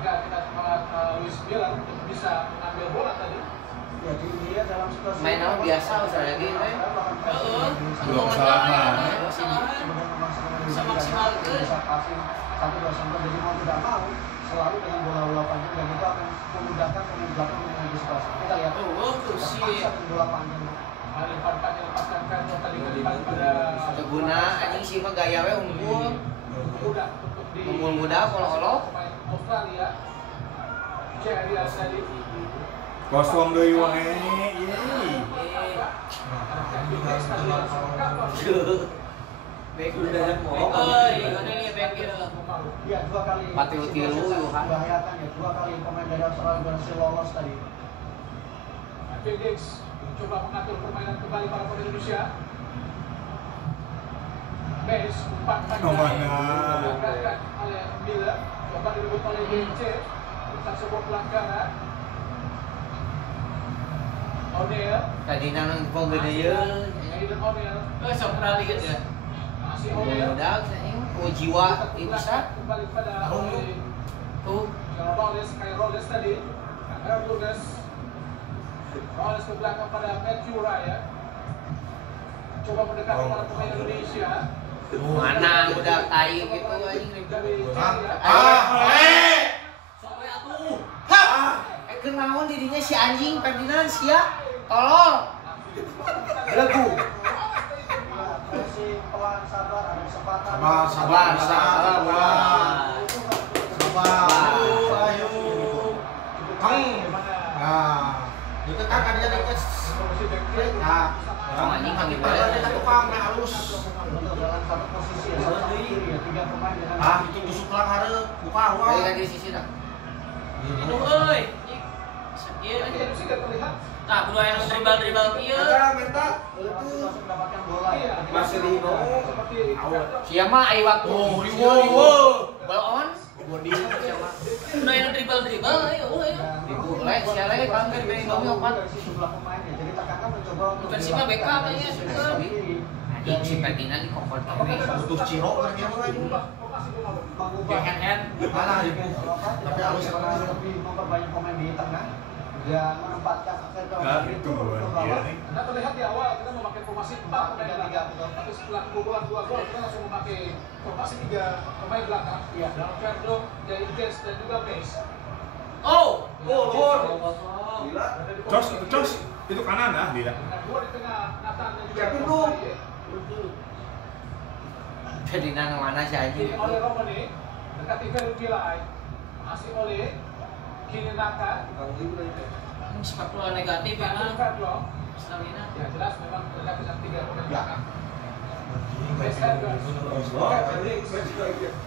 Agak kita semangat Luis Miller untuk bisa mengambil bola tadi. Jadi dia dalam situasi main apa biasa usah lagi Belum kesalahan. Bisa maksimal ke. Bisa passing 1-2 sampai, jadi mau tidak mau selalu dengan bola-bola panjang, dan itu akan memudahkan pemain belakang mengantisipasi. Kita lihat paksa bola panjang. Umpan panjang lepaskan Ferro tadi ke depan pada Teguna anjing sih mah gaya we unggul. mudah untuk di Muda olo-olo. pemain Australia. Jerry Asadi. Kosong deui wae. Baik udah mau. Ya, 2 kali Tilu-tilu, Yohan. membahayakan ya, 2 kali pemain dari Australia berhasil lolos tadi. Felix mencoba mengatur permainan kembali para pemain Indonesia. Base umpan panjang dianggarkan oleh Miller, coba direbut oleh DC, tentang sebuah pelanggaran. O'Neal, Tadi nang pembedeuyeun. Aiden O'Neal, Sok pernah lihat ya. masih O'Neal. Muda jiwa bisa. Kembali pada Tuh. Rolles, kayak Rolles tadi. Aaron Burgess. Rolles ke belakang pada Matthew Raya. Coba mendekati para pemain Indonesia. Mana udah tai gitu anjing. Dari Kenaon dirinya si anjing Ferdinand sia tolol. Lagu. Pressing pelan, sabar, ada kesempatan. Sabar. Ayo. Nah, itu kan ada dikit. Nah, Anjing kan gitu. ada tukang halus. Untuk dalam satu posisi ya, satu kiri ya, 3 pemain dengan Itu tusuk lang hareup, buka Tadi wah. kan di sisi dah. Itu euy. Ieu Indonesia tidak terlihat. tah kudu aya dribble kieu. mendapatkan bola ya. Marcelino. Seperti Sia mah ai waktu. Oh, Ball on. Body sia mah. Kudu aya dribble ayo. Itu lek sia lek kan kan main bomi opat. Dari sejumlah pemain ya. Jadi Takaka mencoba untuk Bukan Sima backup aja, Suter. Anjing si Ferdinand di kokot kiri. Butuh ciro kan dia mah. mengubah Hand. Mana itu? tapi harus lebih memperbanyak pemain di tengah dan menempatkan Nah, itu dia nih. Anda terlihat di awal kita memakai formasi 4 pemain belakang, tapi setelah kebobolan 2 gol kita langsung memakai formasi 3 pemain belakang. Ya, dalam Ferdo, Jay Jess dan juga Base. Oh, Gila. Cos, itu kanan ah, tidak. Dengan 2 di tengah, Nathan dan juga Kevin lu. Ferdinand mana si anjing Kini itu? oleh Romani, dekati Ferdo Gilai, masih oleh kini Naka, sepak bola negatif ya Nathan kan. Ferdo. Stamina. Ya jelas memang terdekat dengan 3 pemain belakang. Base Edwards.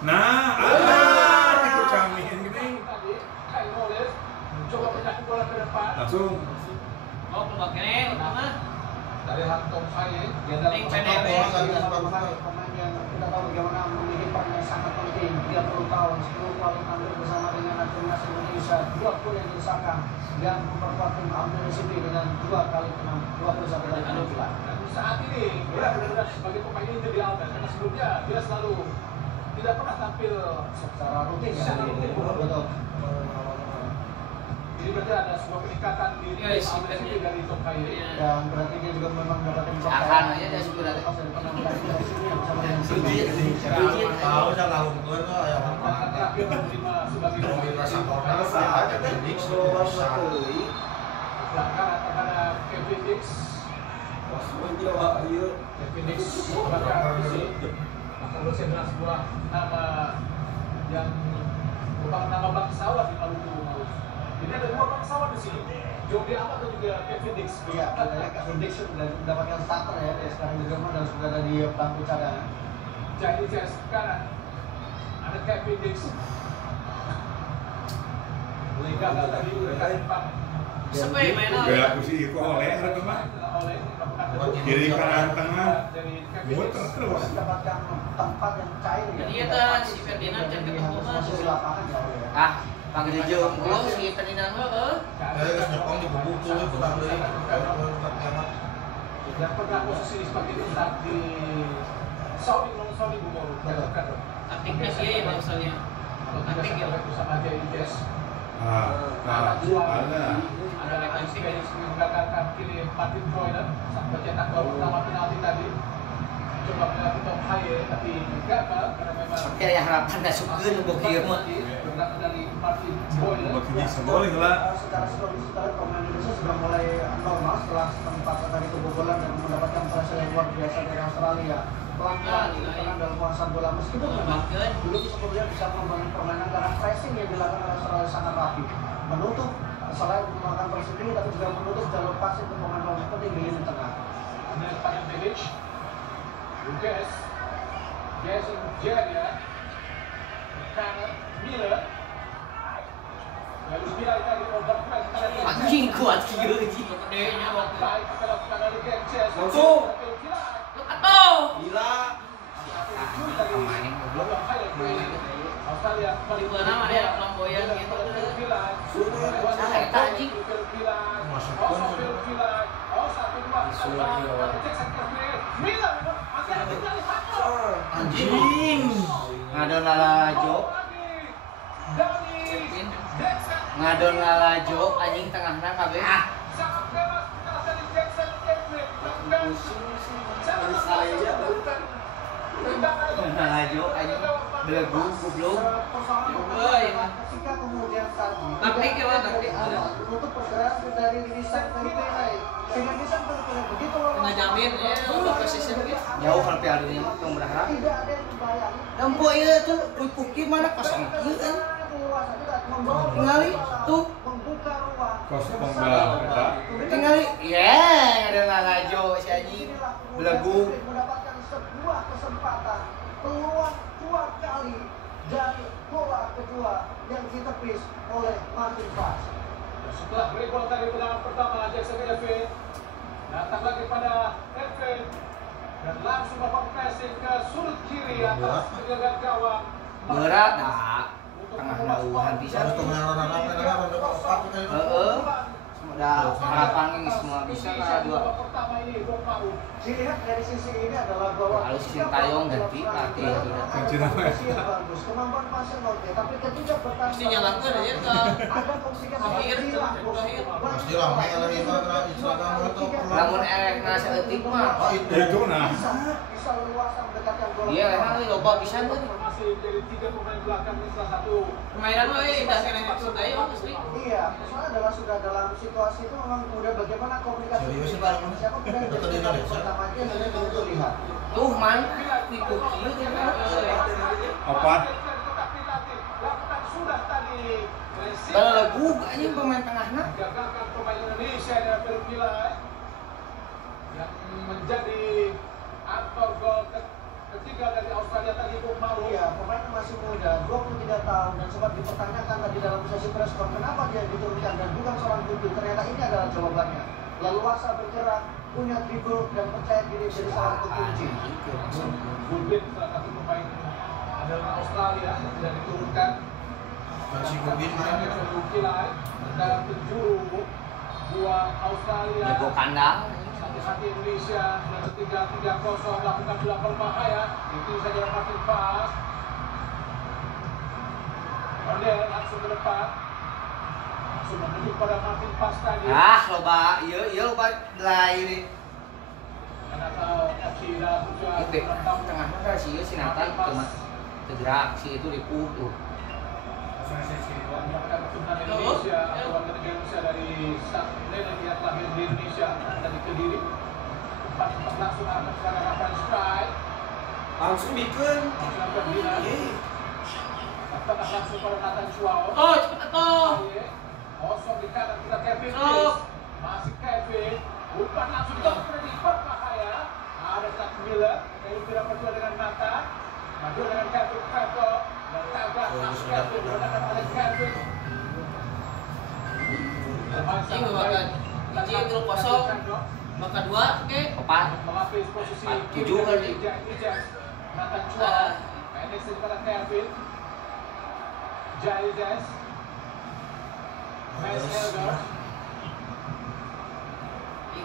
Nah, itu camin gini. Tadi, Kai Rolles mencoba mendaki bola ke depan. Langsung. Oh, keluar kene utama. Dari Hantong Faye, dia dalam Ini PDW. pemain yang kita tahu bagaimana memiliki peran yang sangat penting. 30 tahun, 10 kali tampil bersama dengan timnas Indonesia, 2 gol yang disahkan dan memperkuat tim Almere City dengan 2 kali menang, 21 kali penampilan. Dan saat ini dia benar-benar sebagai pemain inti di Almere karena sebelumnya dia selalu tidak pernah tampil Secara rutin ya, secara rutin. betul. Jadi berarti ada sebuah peningkatan di tim Ya, isi Almere City dari Hantong Faye. Dan berarti dia juga memang mendapatkan Akan aja dia sudah ada. dari penampilan di sini yang bersama dengan tim Sujit. Indonesia. Tahu jangan ngomongin tuh ya Dan terakhir menerima sebagai pemain rasa Hantong kotor Faye. aja kan Dix Pelanggaran terhadap Kevin Dix. Kevin Dix melanggar visi. Maka Lucia adalah sebuah nama yang merupakan nama bangsawan di Maluku. Jadi ada 2 bangsawan di sini. Jordi Amat dan juga Kevin Dix. Iya, katanya Kevin Dix sudah mendapatkan starter ya, dia sekarang di Jerman dan sudah ada di bangku cadangan. Jadi saya sekarang ada Kevin Dix. Mulai gagal tadi dari Pak. Siapa yang main Gaya aku sih kok oleh ada mah. Oleh Kiri kanan tengah. dari Kevin Dix. Muter terus. Mendapatkan tempat yang cair ya. Jadi ya, si Ferdinand kan ketemu Posisi lapangan ya. Ah, Panggil jeung si Ferdinand heeh. Geus nyepong di bubuk tuh putar deui. Dan pernah posisi seperti itu saat di Saudi Bumoro. Taktiknya sih ya maksudnya. Taktik ya bersama JIS. Ada. Ada Experience menggunakan kiri Martin Troyer saat mencetak gol pertama penalti tadi. Coba penalti Tom Haye tapi gagal karena memang Oke ya harapan dah sukeun beuh kieu mah. berangkat dari Martin Troyer. Bisa boleh lah. Secara psikologis pemain Indonesia sudah mulai normal setelah sempat dari kebobolan dan mendapatkan pressure yang luar biasa dari Australia. Pelan-pelan ditekan dalam penguasaan bola meskipun memang belum sepenuhnya bisa membangun permainan karena pressing yang dilakukan oleh Australia sangat rapi. Menutup selain melakukan pressing tinggi tapi juga menutup jalur passing ke pemain-pemain penting di lini tengah. Kemudian Patrick Bilic, Lucas, Jason Jeria, Connor Miller. Lalu Miller tadi overpass Anjing kuat kieu anjing. Gedenya waktu. baik dilakukan oleh Gences. Langsung. Atuh. Gila. Pemain goblok. Australia Di mana mah dia flamboyan gitu. Salah eta anjing. Anjing. Ngadon lalajo. Ngadon lalajo anjing tengahna kabeh. Lalajo anjing belegu goblok. Ketika kemudian tadi Taktik ya, taktik. menutup pergerakan dari Nisan Pelipinai sehingga Nisan Pelipinai begitu Nggak jamin ya untuk posisi gitu. Jauh kalau Piala Dunia mah tong berharap. tidak ada yang dibayang. Dampo ieu tuh Puki mana kosong kieu kan. Tingali tuh membuka ruang Kosong berapa? tingali ya ada lalajo si anjing belegu. mendapatkan sebuah kesempatan peluang 2 kali dari bola kedua yang ditepis oleh Martin Pass. Setelah gol tadi tendangan pertama Jackson Elvin datang lagi pada Elvin dan langsung bapak pressing ke sudut kiri atas penjaga gawang. Berat dah. Tengah nauhan pisan. Heeh. Semoga harapan ini semua bisa lah dua. Pertama ini Boparu. Dilihat dari sisi ini adalah bahwa Kalau Sintayong ganti pelatih tidak. bagus, kemampuan passing oke, tapi ketika bertahan Mesti nyalakan aja ke ada komplikan akhir Pasti rame lagi Instagram itu. Namun erek saeutik mah. Itu nah. bisa leluasa mendekatkan gol. Dia emang loba pisan tuh. Masih dari 3 pemain belakang ini salah satu Permainan mah udah kena maksud ayo asli. Iya, masalah adalah sudah dalam situasi itu memang udah bagaimana komunikasi Serius, dengan Pak? siapa pun yang Betul, jadi Indonesia. pertama aja dan itu terlihat. Tuh man tipu kieu kan. Apa? lakukan sudah tadi Belegu anjing pemain tengahna. gagalkan pemain Indonesia dan Belgia yang menjadi aktor gol ketiga dari Australia tadi Boparu. Iya, pemain masih muda, 23 tahun dan sempat dipertanyakan tadi dalam sesi press conference kenapa dia diturunkan dan bukan seorang putih. Ternyata ini adalah jawabannya. Leluasa bergerak, punya dribble dan percaya diri jadi salah satu kunci. Gulbin salah satu pemain adalah Australia yang tidak diturunkan. Si Gubin main itu. Bukilai dalam penjuru buat Australia. Jago kandang. Satu-satu Indonesia sudah 3-0 melakukan bola berbahaya. Itu saja Martin Pass. Ondel langsung ke depan. Langsung menuju pada Martin Pass tadi. Ah, loba ieu loba lah ini. Karena tahu FC dalam tujuan Itu tengahnya kan si ieu si Nathan cuma tergerak si itu dipuh tuh. Menyatakan keturunan Indonesia, warga negara Indonesia dari Nenek yang lahir di Indonesia dari Kediri. Empat langsung akan sekarang akan strike. Langsung bikin. Langsung Dina. Tengah langsung pada Nathan Chuao. Oh, cepet atuh. Kosong di kanan kita Kevin. Sok. Masih Kevin. Umpan langsung ke Freddy berbahaya. Ada Zach Miller. Yang tidak berdua dengan Nathan. Maju dengan Kevin Feto. Dan tabrak masuk Kevin. Berhadapan oleh Kevin. Ini bakal hiji itu kosong. Maka 2 oke. Opat. Melapis posisi 7 kali. Nathan Chuao. Pendek kepada Kevin. Jai Jazz. Mes Helder.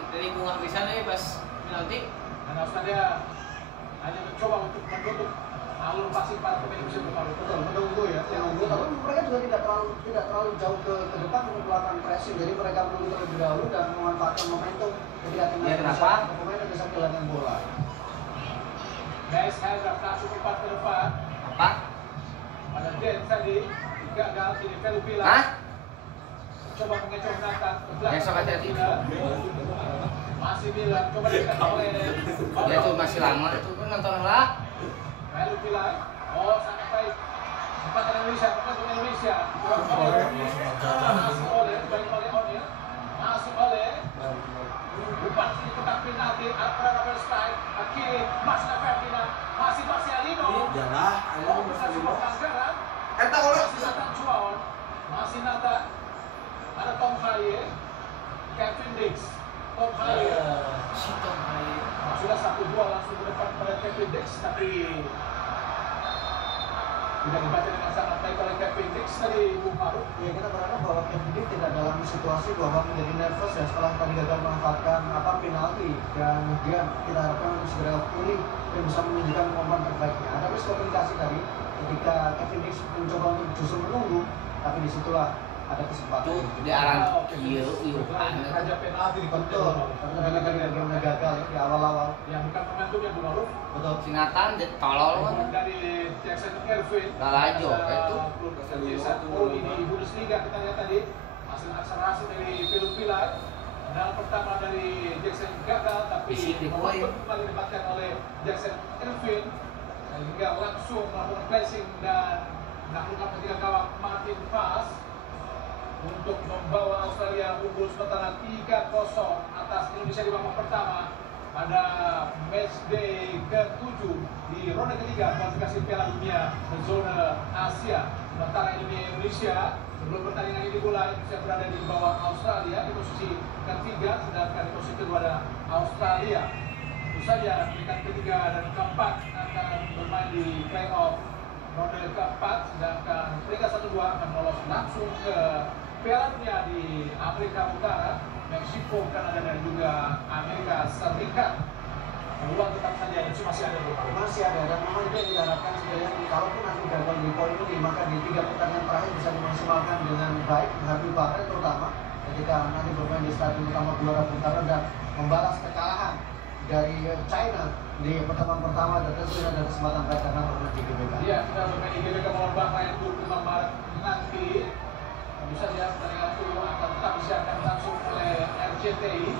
Dari bunga bisa nih pas penalti. Dan Australia hanya mencoba untuk menutup alur passing para pemain Indonesia berparu. Betul, menunggu ya, menunggu. Tapi mereka juga tidak terlalu jauh ke depan untuk melakukan pressing. Jadi mereka menunggu terlebih dahulu dan memanfaatkan momentum ketika pemain yang bisa kehilangan bola. Mes Helder langsung umpan ke depan. Apa? Pada Den tadi gagal, ini Velupila. Hah? Coba mengecoh Nathan ke belakang. Besok hati-hati. Masih Miller, coba dikasih oleh Dia tuh masih lama itu kan nonton lah. Velupila. Oh, sangat baik. Tempatan Indonesia, Indonesia. Masih oleh, baik oleh O'Neal. Masih oleh. Umpan sini kotak penalti, Alfred Overstein, kiri, masih Ferdinand, masih Marcelino. Jalah, Oh, bisa sebuah pelanggaran. Masih Nathan Chuaon, masih Nathan. Ada Tom Haye, Kevin Dix, Tom Haye. Si Tom Haye. Sudah 1-2 langsung ke depan pada Kevin Dix, tapi tidak dibaca dengan sangat baik oleh Kevin Dix dari Bung Maruf. Ya, kita berharap bahwa Kevin Dix tidak dalam situasi bahwa menjadi nervous ya setelah tadi gagal memanfaatkan penalti, dan kemudian kita harapkan untuk segera pulih dan bisa menunjukkan kemampuan terbaiknya. Ada miskomunikasi tadi ketika Kevin Dix mencoba untuk justru menunggu, tapi disitulah ada kesempatan. Tuh di arah iya Raja penalti di Betul, karena bagaimana gagal ya di awal-awal. yang bukan momentumnya Bung Maruf. Betul. Singatan tolol kan. Dari Jackson Irvin. Lalajo itu. Ini Bundesliga kita lihat tadi hasil akselerasi dari Velupila. Dalam pertama dari Jackson gagal, tapi momentum kembali didapatkan oleh Jackson Irvin sehingga langsung melakukan pressing dan menaklukkan ketiga gawang Martin Pass untuk membawa Australia unggul sementara 3-0 atas Indonesia di babak pertama pada matchday ke-7 di ronde ketiga kualifikasi Piala Dunia zona Asia. Sementara Indonesia sebelum pertandingan ini dimulai, Indonesia berada di bawah Australia di posisi ketiga, sedangkan di posisi kedua ada Australia. Tentu saja peringkat ketiga dan keempat akan bermain di playoff ronde keempat, sedangkan peringkat 1-2 akan lolos langsung ke Piala Dunia di Amerika Utara, Meksiko, Kanada, dan juga Amerika Serikat. Peluang tetap saja masih ada beberapa. Masih ada, dan memang itu yang diharapkan sebenarnya kalaupun nanti gagal di poin ini, maka di 3 pertandingan terakhir bisa dimaksimalkan dengan baik. Habib Bahrain terutama ketika nanti bermain di stadion utama Gelora Bung Karno dan membalas kekalahan dari China di pertemuan pertama, dan tentu ada kesempatan baik karena bermain di GBK. Iya, kita bermain di GBK melawan Bahrain 25 Maret nanti. Tentu saja pertandingan itu akan tetap disiarkan langsung oleh RCTI.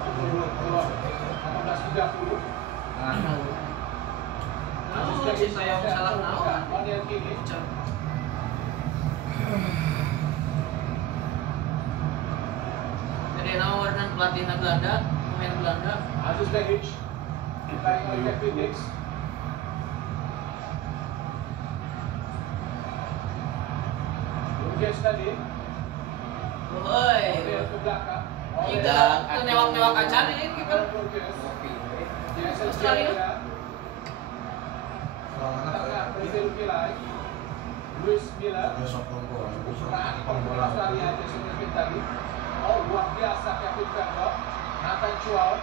Pukul 18.30. Saya salah naon. O'Neal kini. Jadi nawaran pelatih Belanda, pemain Belanda. Aziz Begic ditarik oleh Kevin Dix. Luges tadi. Woi. O'Neal ke belakang. Tidak, itu newak-newak acan ini kiper. Australia. Luis Miller. Berani pemain Australia Jackson Irvin tadi. Oh, luar biasa Kevin Ferdinand. Nathan Chuaon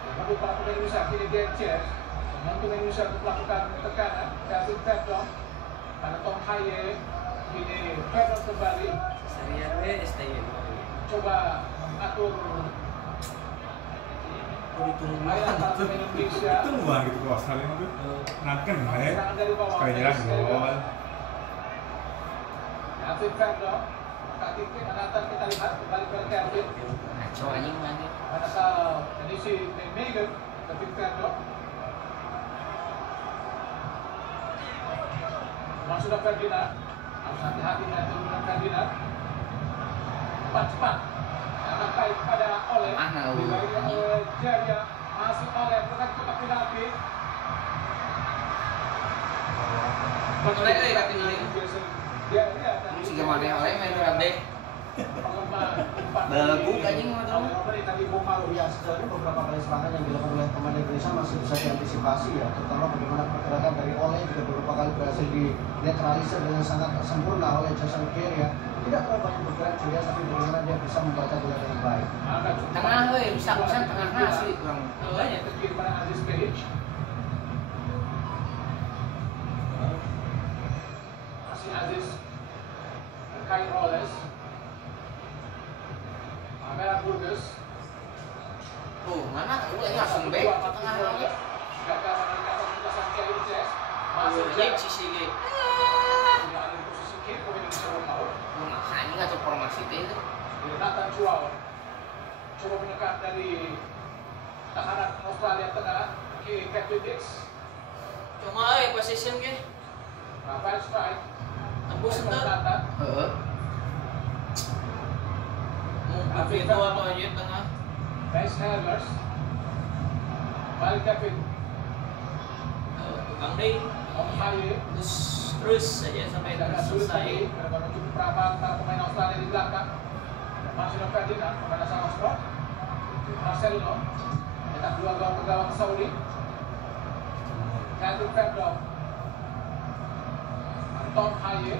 menunggu para pemain Indonesia, kini Gences membantu Indonesia untuk melakukan tekanan. Kevin Ferdinand pada Tom Haye, kini Ferdinand kembali coba mengatur layar para pemain Indonesia. Itu luar gitu ke Australia itu. Naken lah ya. Serangan dari bawah. Sekali nyerang gol. Kevin Ferdinand, kaki Nathan kita lihat kembali ke Kevin. Ngaco anjing mana. Manasal edisi Megan Kevin Ferdinand. Sudah Ferdinand, harus hati-hati dengan Ferdinand. Cepat-cepat akan baik pada Oleh. Dibagi oleh Jaya, masih Oleh berkaki kotak penalti. Oleh kaki lagi. Dia Si kemana Oleh main kabeh. Belagu anjing mah dong. Ya, sejauh ini beberapa kali serangan yang dilakukan oleh pemain Indonesia masih bisa diantisipasi ya, terutama bagaimana pergerakan dari Ole juga beberapa kali berhasil dinetralisir dengan sangat sempurna oleh Jason Kier ya. Tidak terlalu banyak bergerak dia, tapi bagaimana dia bisa membaca bola dengan baik. Tengah weh, bisa tengahnya asli kurang banyak. Masih Aziz, Kai Roles, Amera Burgess. Tuh, mana? Udah langsung back ke tengah lagi. Gagal meningkatkan lintasan Kier. Masih Jek sisi ge. tidak ada posisi kiri pemain Indonesia bermain. Nah, ini ngatur formasi teh itu. Nathan Chuao coba mendekat dari tahanan Australia tengah kiri Kevin Dix. Cuma position ge. Rafael Strike Tembus enggak? Nathan. Heeh. Mau itu atau aja tengah. Bryce Helmers balik Kevin Tukang deh. Om Haye Terus saja sampai agak sulit tadi selesai. karena cukup rapat para pemain Australia di belakang. Marcelo Ferdinand pemain asal Austria. Marcelino cetak 2 gol ke gawang Saudi. Catherine Ferdinand Tom Haye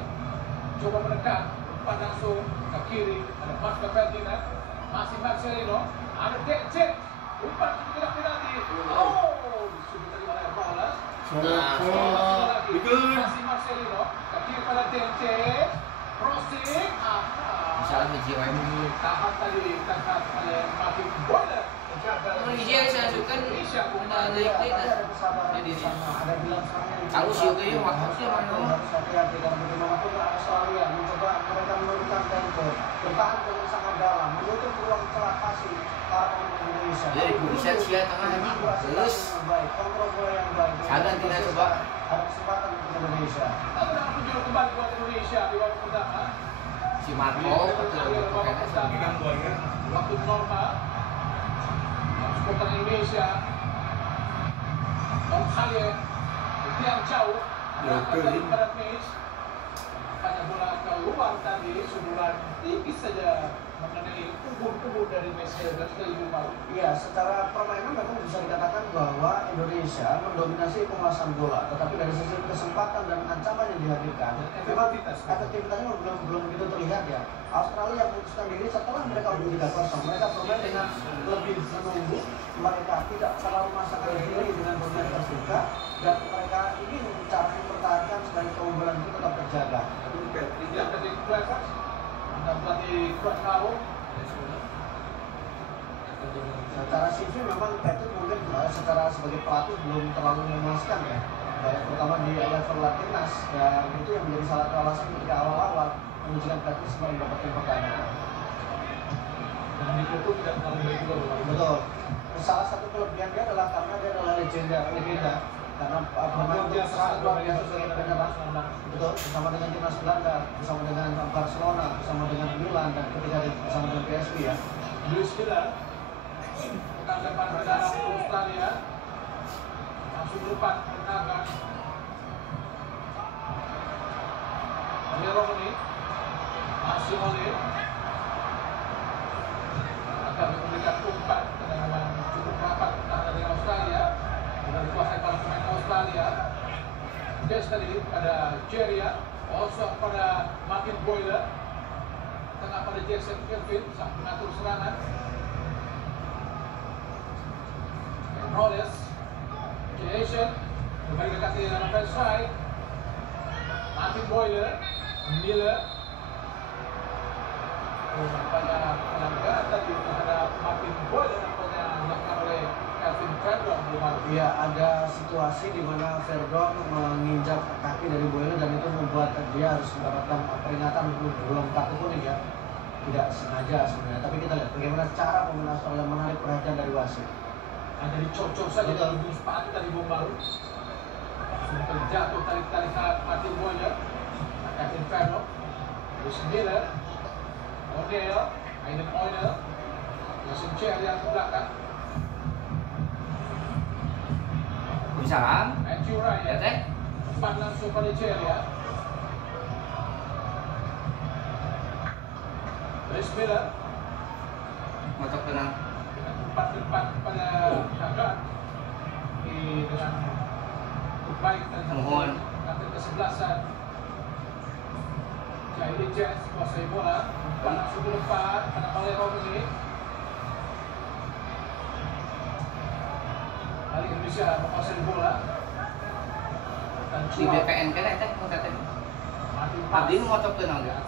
coba mendekat, umpan langsung ke kiri, ada Marcelo Ferdinand, masih Marcelino, ada Cek, umpan tidak penalti. Oh, disuruh tadi oleh Roles. Masih Marcelino, ke kiri pada Cek, crossing, Misalnya hiji wae. tahan tadi tangkap oleh Martin Boyle. Kalau hiji saya suka udah naik deh. Jadi ada bilang serangan. Kalau sih oke ya waktu sih mana. Harus hati-hati karena bagaimanapun Australia mencoba mereka menurunkan tempo, bertahan dengan sangat dalam, menutup ruang celah passing para pemain Indonesia. Jadi bisa sia tengah anjing. Terus kontrol bola yang baik. Sagan tidak coba. Ada kesempatan untuk Indonesia. Lalu dengan penjuru kembali buat Indonesia di babak pertama. si Marco betul Pegang golnya. Waktu normal. Supporter Indonesia. Om Haye itu yang jauh. Dari barat pitch. Pada bola keluar tadi sundulan tipis saja mengenai kubur-kubur dari Messi dan Stelibu Malu. Iya, secara permainan memang bisa dikatakan bahwa Indonesia mendominasi penguasaan bola, tetapi dari sisi kesempatan dan ancaman yang dihadirkan, efektivitasnya belum begitu terlihat ya. Australia yang memutuskan diri setelah mereka unggul 3-0, mereka bermain dengan lebih menunggu, mereka tidak terlalu memaksakan diri dengan bermain terbuka, dan mereka ingin cara mempertahankan supaya keunggulan itu tetap terjaga. Tidak dari Clever dan pelatih Kuat Kau. Secara CV memang Patrick mungkin secara sebagai pelatih belum terlalu memuaskan ya, terutama di level Latinnas, dan itu yang menjadi salah satu alasan ketika awal-awal menunjukkan Patrick sebagai mendapatkan pertandingan. Dan di Kutu tidak terlalu baik juga. Betul. Salah satu kelebihan dia adalah karena dia adalah legenda. Karena dia sangat luar biasa sebagai penyerang. Betul, bersama dengan timnas Belanda, bersama dengan Barcelona, bersama dengan Milan, dan ketika bersama dengan PSV ya. Luis Milla pekan depan berdarah Australia langsung depan menangkan oleh Romani masih oleh akan memberikan umpan dengan cukup rapat pertahanan dengan Australia sudah dikuasai para pemain Australia. Des tadi pada Jeria, also pada Martin Boyle, tengah pada Jason Kelvin sang mengatur serangan. Roles, Jason kembali ke kaki dalam fast strike. Martin Boyle, Miller. Pada pelanggaran tadi terhadap Martin Boyle nampaknya dilakukan oleh Calvin Verdon. Ya, ada situasi di mana Verdon menginjak kaki dari Boyle dan itu membuat dia harus mendapatkan peringatan belum kartu kuning ya. Tidak sengaja sebenarnya, tapi kita lihat bagaimana cara pemain Australia menarik perhatian dari wasit. Ada dicocok saja di ujung sepatu tadi bom baru. Langsung terjatuh tarik-tarik Martin Boyle. Calvin Verdon, Luis Miller, O'Neil, Aiden O'Neil, Yasin Cher yang ke belakang. Salam. Matthew Ryan. Ya teh. Umpan langsung pada Cher ya. West Miller Motor tenang. dengan umpan depan pada Kagan dengan baik dan Mohon. kata kesebelasan Jaili Jazz kuasai bola umpan langsung ke depan pada Valero ini. Kali Indonesia menguasai bola dan Di BPN kan eta teh. Abdi nu motor tenang ya.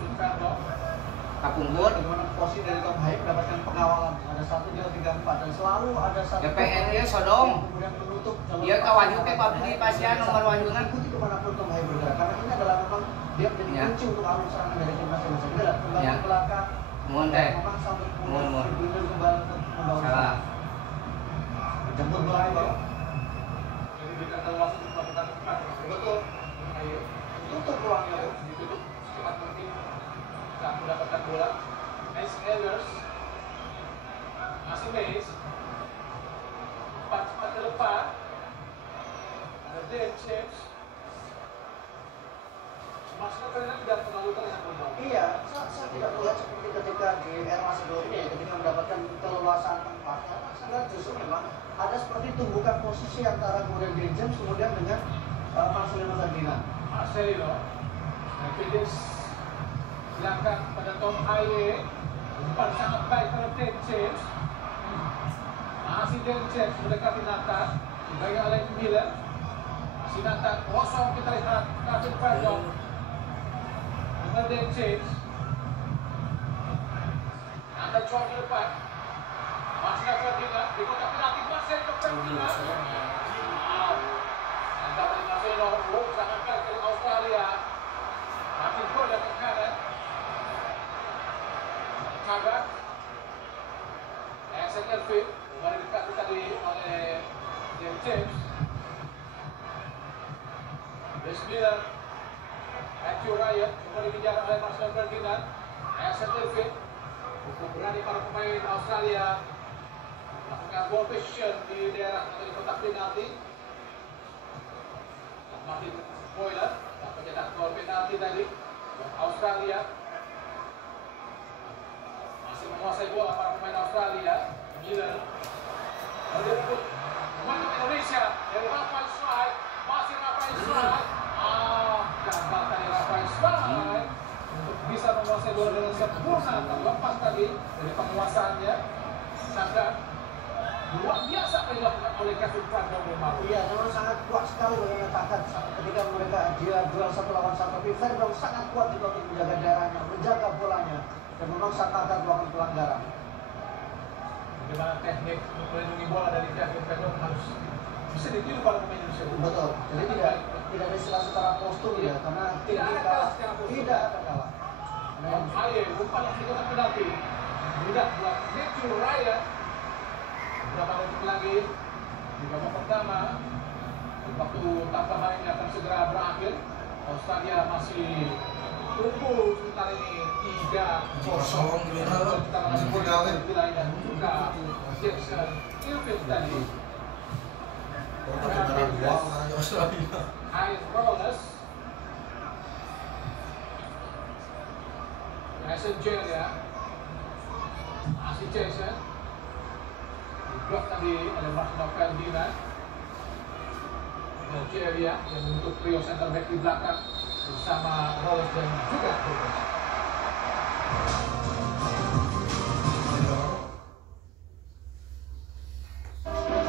Kapungkur. Bagaimana posisi dari Tom Haim mendapatkan pengawalan ada 1, 2, 3, 4 dan selalu ada satu BPN dia sodong. kemudian menutup Dia ka Wahyu teh pabrik di Pasian nomor Wahyuna. ikuti kemanapun Tom Haim bergerak karena ini adalah memang dia menjadi Ya. kunci untuk alur serangan dari tim masing-masing. Kita lihat kembali Ya. ke belakang. Mohon teh. Memaksa untuk Mohon. bergulir kembali untuk membawa Salah. jemput bola itu. Jadi diberikan keluasan untuk melakukan umpan. Betul. Ayo. Tutup ruangnya. Ditutup secepat mungkin saat mendapatkan bola. Mace Ehlers masih Mace umpan cepat ke depan. Ada Dan James masuknya karena tidak terlalu terlihat berbau. Iya, saya tidak melihat seperti ketika di era sebelumnya ya, ketika mendapatkan keleluasan tempat. Saya lihat justru memang ada seperti tumbukan posisi antara kemudian Dan James kemudian dengan Marcelino Ferdinand. Marcelino Felix silakan pada Tom Haye, umpan sangat baik pada Dan James. Masih Dan James mendekati Nathan, dipegang oleh Miller. Masih Nathan kosong, kita lihat Kevin Perdon dengan Dan James. Nathan coba ke depan, masih Ferdinand di kotak penalti, masih ke Ferdinand. Mantap dari Marcelino, sangat baik dari Australia. Makin gol dari kanan. Kagat. Axel Elfin kembali dekat tadi oleh Dan James. West Miller. Matthew Ryan kembali dikejar oleh Marcel Ferdinand. Axel Elfin cukup berani para pemain Australia melakukan ball position di daerah atau di kotak penalti. Martin Boyler yang pencetak gol penalti tadi Australia masih menguasai bola para pemain Australia. Miller merebut pemain Indonesia dari Rafael Strike, masih Rafael Strike. Gagal tadi Rafael Strike untuk bisa menguasai bola dengan sempurna, terlepas tadi dari penguasaannya. Sangat luar biasa yang dilakukan oleh Kevin Perdon memang. Iya, memang sangat kuat sekali bagaimana takat ketika mereka dia duel 1 lawan 1. Tapi Perdon sangat kuat juga untuk menjaga darahnya, menjaga bolanya, dan memang sangat takat melakukan pelanggaran. Bagaimana teknik untuk melindungi bola dari Kevin Perdon harus bisa ditiru para pemain Indonesia. Betul. Jadi tidak ada istilah secara postur ya, karena Tidak ada kalah secara postur. Tidak ada kalah. Tom Haye umpan langsung ke penalti. Mudah buat Matthew Ryan. Beberapa detik lagi di babak pertama, waktu tambahan ini akan segera berakhir. Australia masih unggul sementara ini 3-0. Kita masih boleh wilayah dan juga Jackson Irvin tadi. Hayes Rollers, Jason Jeria, masih Jason. Blok tadi oleh Marcelino Ferdinand. Nigeria yang untuk trio center back di belakang bersama Rollers dan juga Rollers.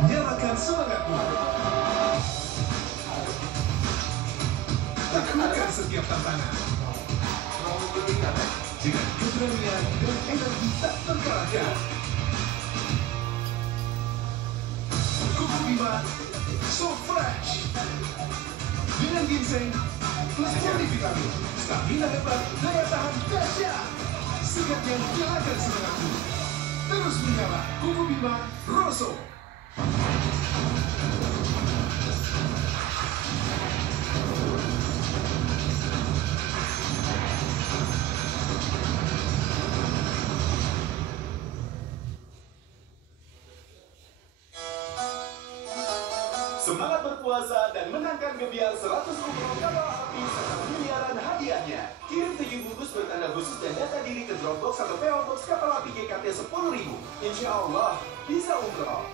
Nyalakan semangatmu. Takutkan setiap tantangan. Dengan keberanian dan energi tak terkalahkan. Kuku Bima, so fresh. Dengan ginseng plus multivitamin, stamina hebat, daya tahan dahsyat. Segatnya nyalakan semangatmu. Terus menyala, Kuku Bima Rosso. Semangat berpuasa dan menangkan gebiar 100 umroh kapal api serta miliaran hadiahnya. Kirim 7 bungkus bertanda khusus dan data diri ke Dropbox box atau PO Box kapal api JKT 10.000. Insya Allah bisa umroh.